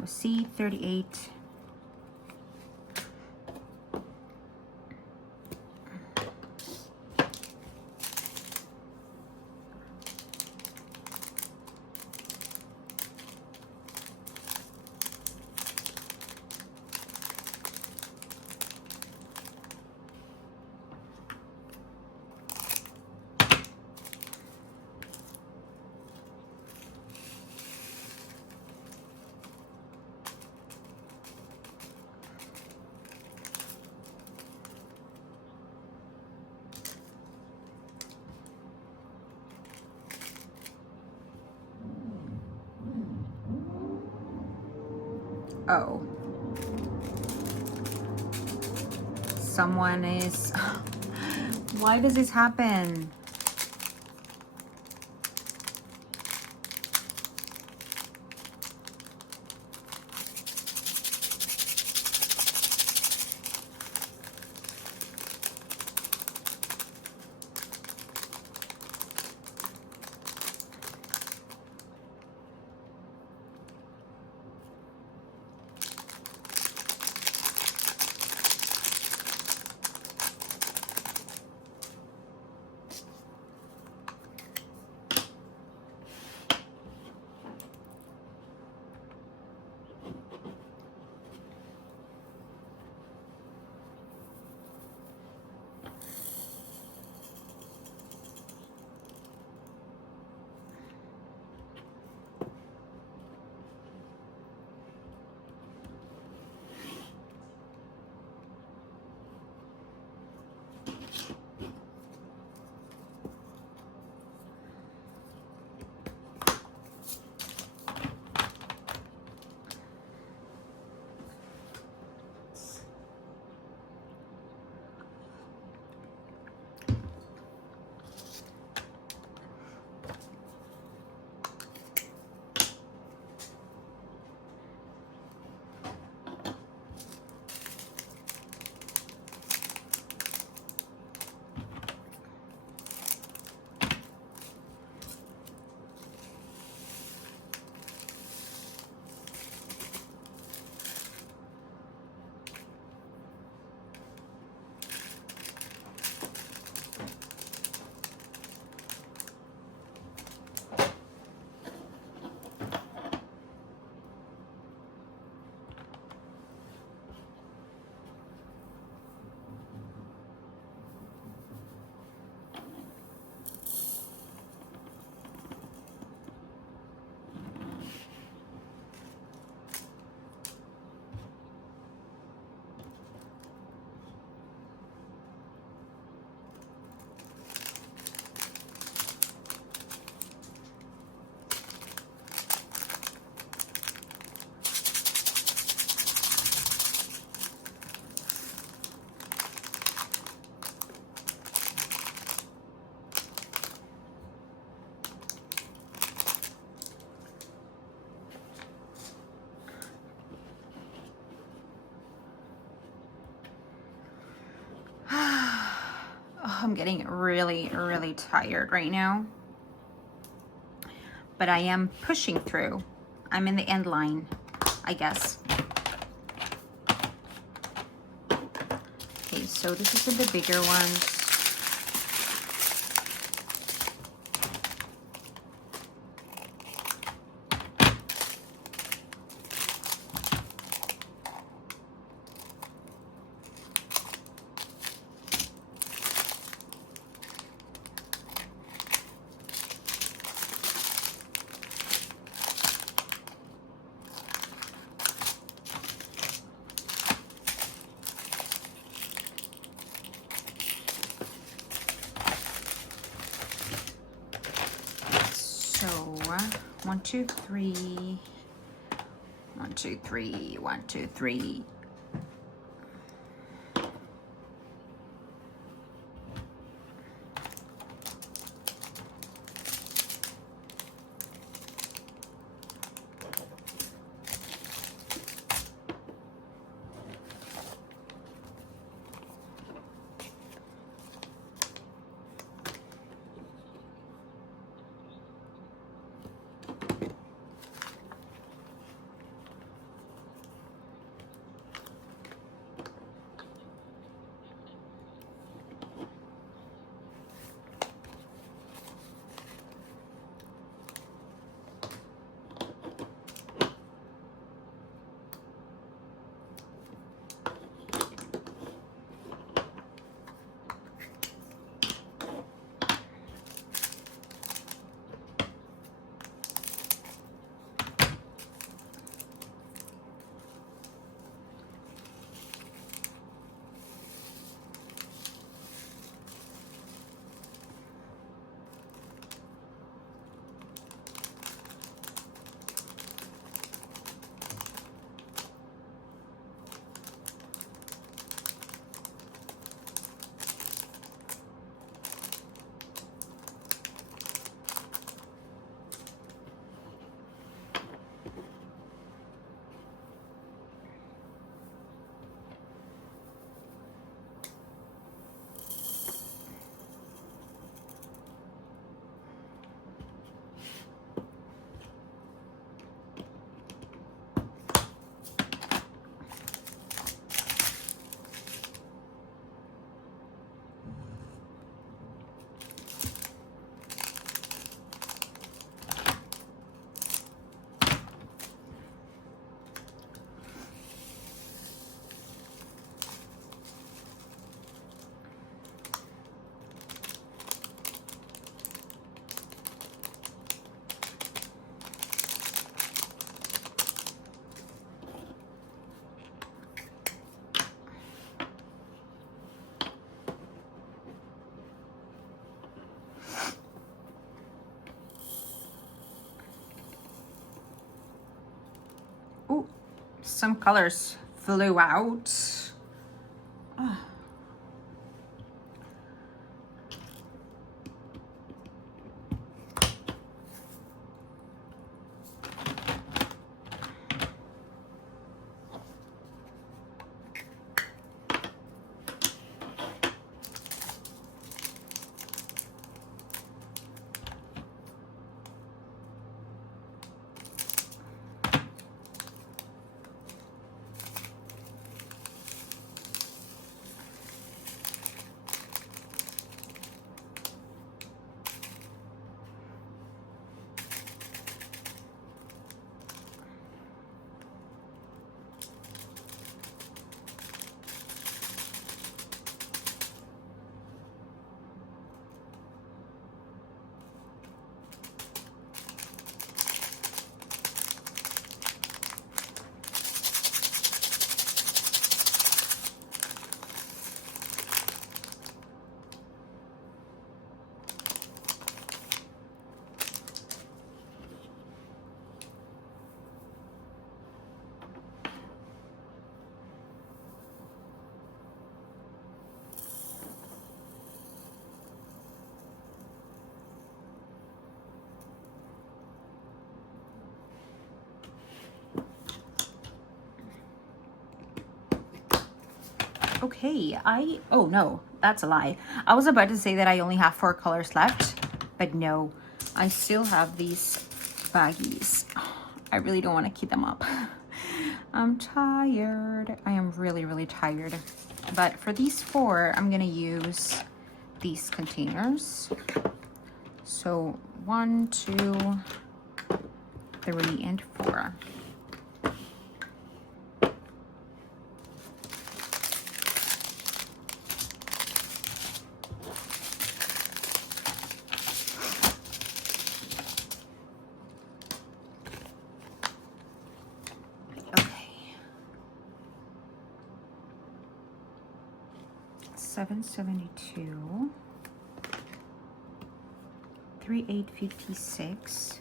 C38. Oh. Someone is... Why does this happen? I'm getting really, really tired right now. But I am pushing through. I'm in the end line, I guess. Okay, so this is in the bigger ones. So 1, 2, 3, 1, 2, 3, 1, 2, 3. some colors flew out. Oh. Okay, oh no, that's a lie. I was about to say that I only have 4 colors left, but no, I still have these baggies. I really don't want to keep them up. I'm tired. I am really, really tired. But for these 4, I'm gonna use these containers. So 1, 2, 3, and 4. Okay. 772. 3856.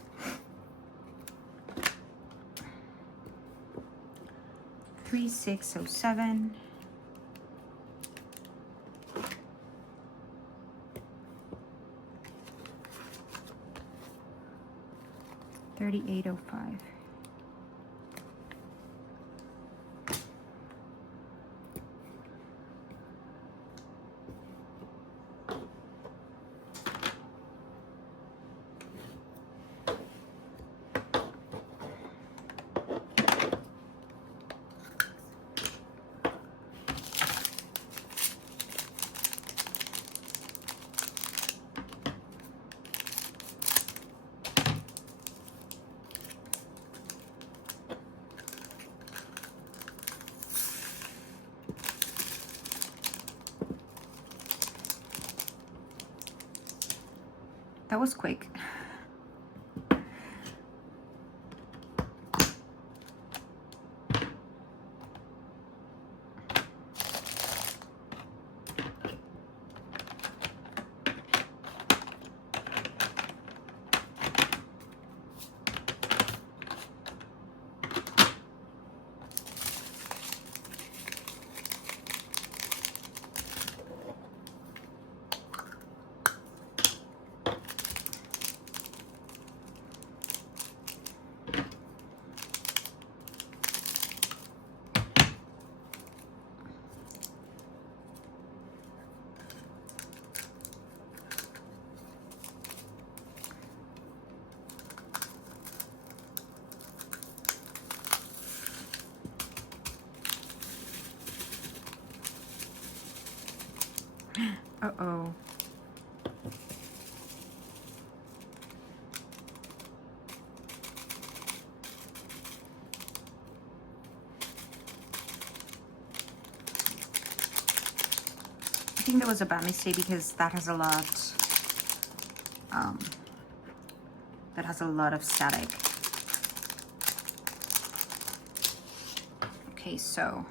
3607. 3805. That was quick. Uh-oh. I think that was a bad mistake because that has a lot of static. Okay, so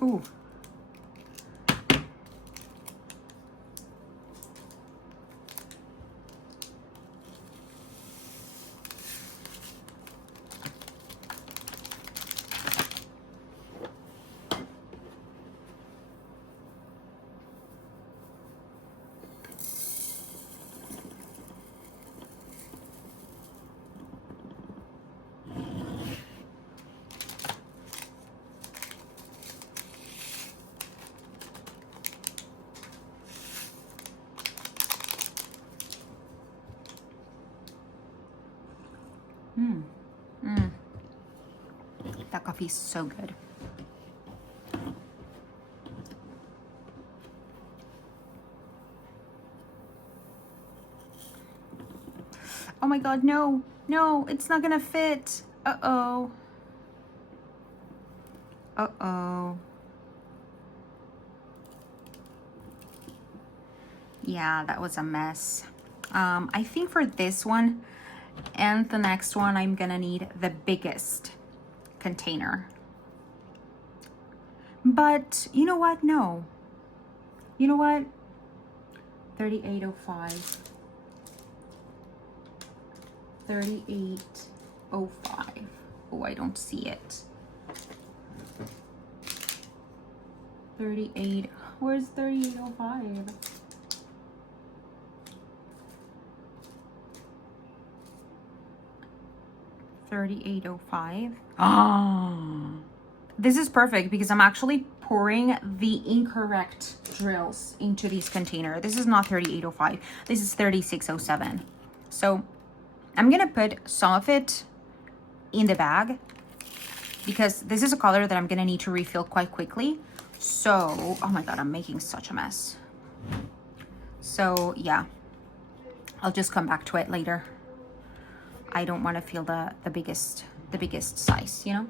Ooh. That coffee is so good. Oh my God, no, no, it's not gonna fit. Uh-oh. Uh-oh. Yeah, that was a mess. I think for this one and the next one, I'm gonna need the biggest container. But you know what? No. You know what? 3805. 3805. Oh, I don't see it. 38. Where's 3805? $38.05. Ah, this is perfect because I'm actually pouring the incorrect drills into this container. This is not 3805. This is 3607. So I'm gonna put some of it in the bag because this is a color that I'm gonna need to refill quite quickly. So, oh my God, I'm making such a mess. So yeah, I'll just come back to it later. I don't want to feel the biggest size, you know?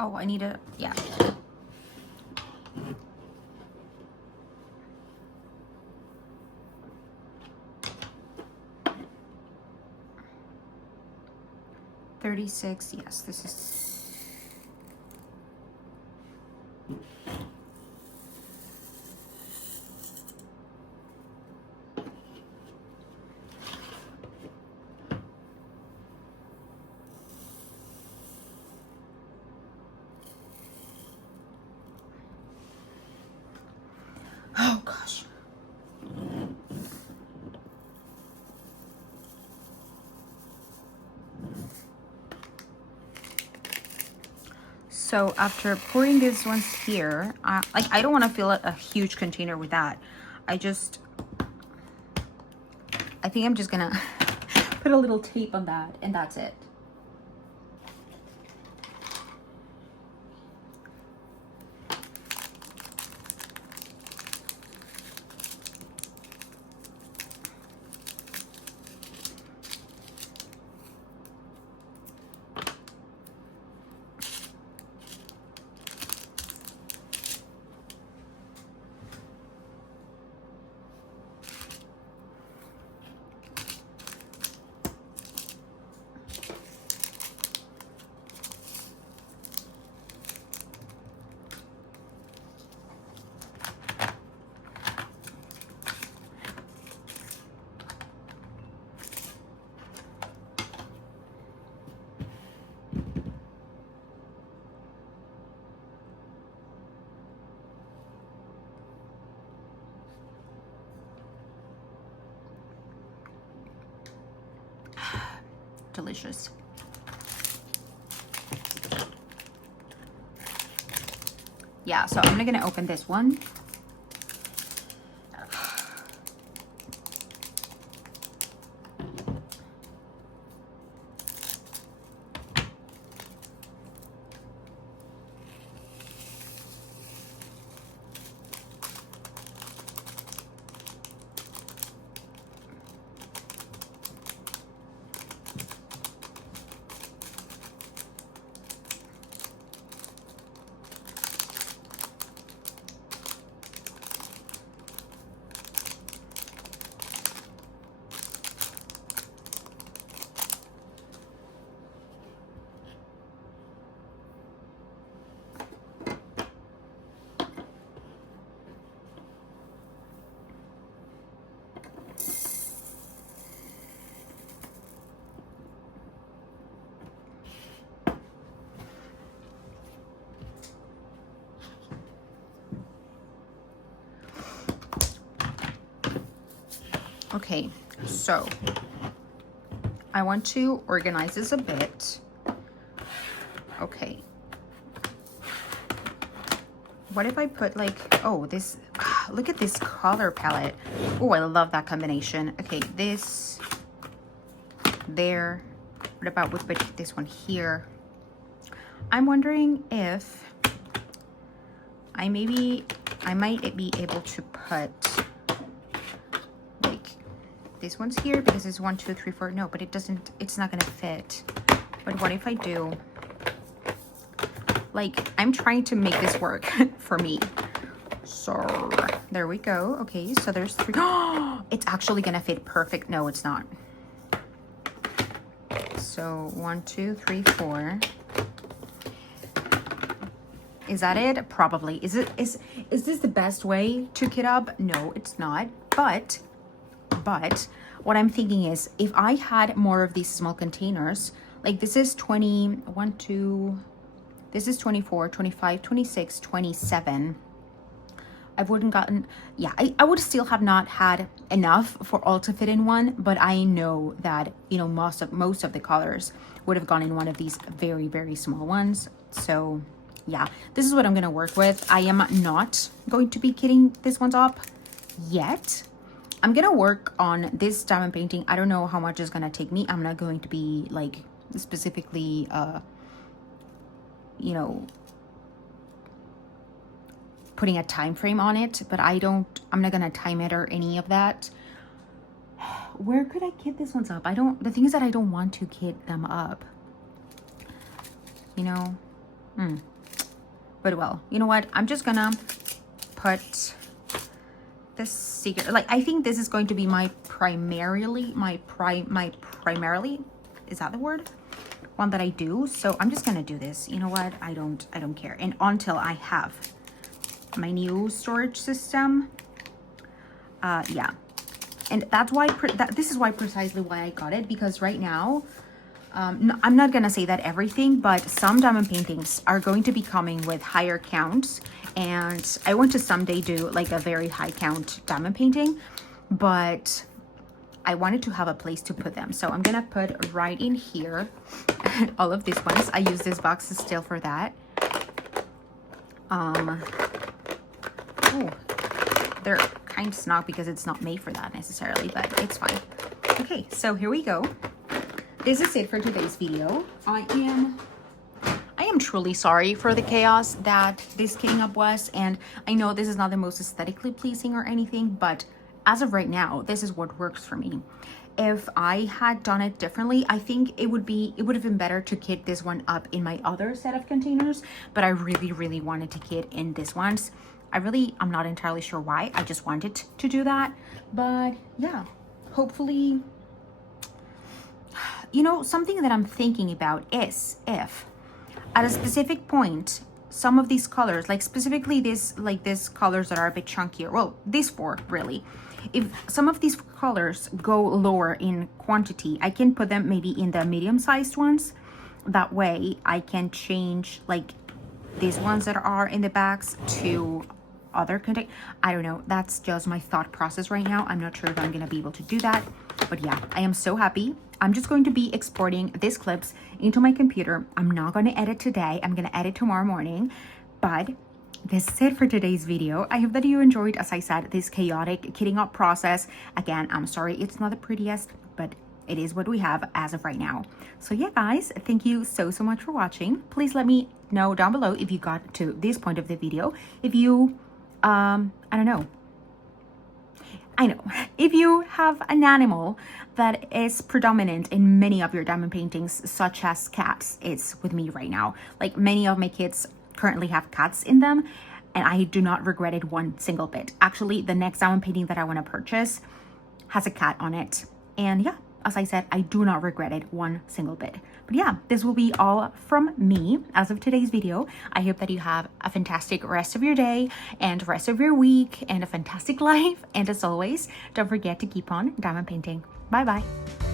Oh, I need a, yeah. $36, yes, this is. Oh gosh. So after pouring these ones here, like I don't want to fill a huge container with that. I think I'm just gonna put a little tape on that and that's it. delicious. Yeah, so I'm gonna open this one. Okay, so I want to organize this a bit. Okay. What if I put like, oh, this, look at this color palette. Oh, I love that combination. Okay, this, there. What about with this one here? I'm wondering if I might be able to put like this one's here because it's 1, 2, 3, 4. No, but it's not gonna fit. But what if I do, like, I'm trying to make this work for me. So there we go. Okay, so there's 3. Oh, it's actually gonna fit perfect. No, it's not. So 1, 2, 3, 4. Is that it? Probably. Is this the best way to kit up? No, it's not. But what I'm thinking is, if I had more of these small containers, like this is 21, 2, this is 24, 25, 26, 27. I wouldn't gotten, yeah, I would still have not had enough for all to fit in one, but I know that, you know, most of the colors would have gone in one of these very, very small ones. So yeah, this is what I'm gonna work with. I am not going to be kitting this ones up yet. I'm gonna work on this diamond painting. I don't know how much it's gonna take me. I'm not going to be like specifically, you know, putting a time frame on it, but I'm not gonna time it or any of that. Where could I kit this ones up? The thing is that I don't want to kit them up, you know. But well, you know what, I'm just gonna put this secret, like, I think this is going to be my primarily, is that the word, one that I do. So I'm just gonna do this. You know what, I don't care. And until I have my new storage system, yeah. And that's why this is why precisely why I got it, because right now, I'm not gonna say that everything, but some diamond paintings are going to be coming with higher counts, and I want to someday do like a very high count diamond painting, but I wanted to have a place to put them. So I'm gonna put right in here all of these ones. I use this box still for that. Oh, they're kind of snug because it's not made for that necessarily, but it's fine. Okay, so here we go. This is it for today's video. I am truly sorry for the chaos that this kitting up was, and I know this is not the most aesthetically pleasing or anything, but as of right now, this is what works for me. If I had done it differently, I think it would have been better to kit this one up in my other set of containers, but I really wanted to kit in this ones. I'm not entirely sure why. I just wanted to do that. But yeah, hopefully, you know, something that I'm thinking about is if at a specific point, some of these colors, like specifically these colors that are a bit chunkier, well, these 4 really, if some of these colors go lower in quantity, I can put them maybe in the medium-sized ones. That way I can change like these ones that are in the bags to other content. I don't know, that's just my thought process right now. I'm not sure if I'm gonna be able to do that, But yeah, I am so happy. I'm just going to be exporting these clips into my computer. I'm not going to edit today. I'm going to edit tomorrow morning. But this is it for today's video. I hope that you enjoyed, as I said, this chaotic kitting up process. Again, I'm sorry it's not the prettiest, but it is what we have as of right now. So yeah, guys, thank you so much for watching. Please let me know down below if you got to this point of the video. If you, I don't know. I know, if you have an animal that is predominant in many of your diamond paintings, such as cats, it's with me right now. Like, many of my kids currently have cats in them, and I do not regret it one single bit. Actually, the next diamond painting that I want to purchase has a cat on it. And yeah, as I said, I do not regret it one single bit. But yeah, this will be all from me as of today's video. I hope that you have a fantastic rest of your day and rest of your week and a fantastic life. And as always, don't forget to keep on diamond painting. Bye bye.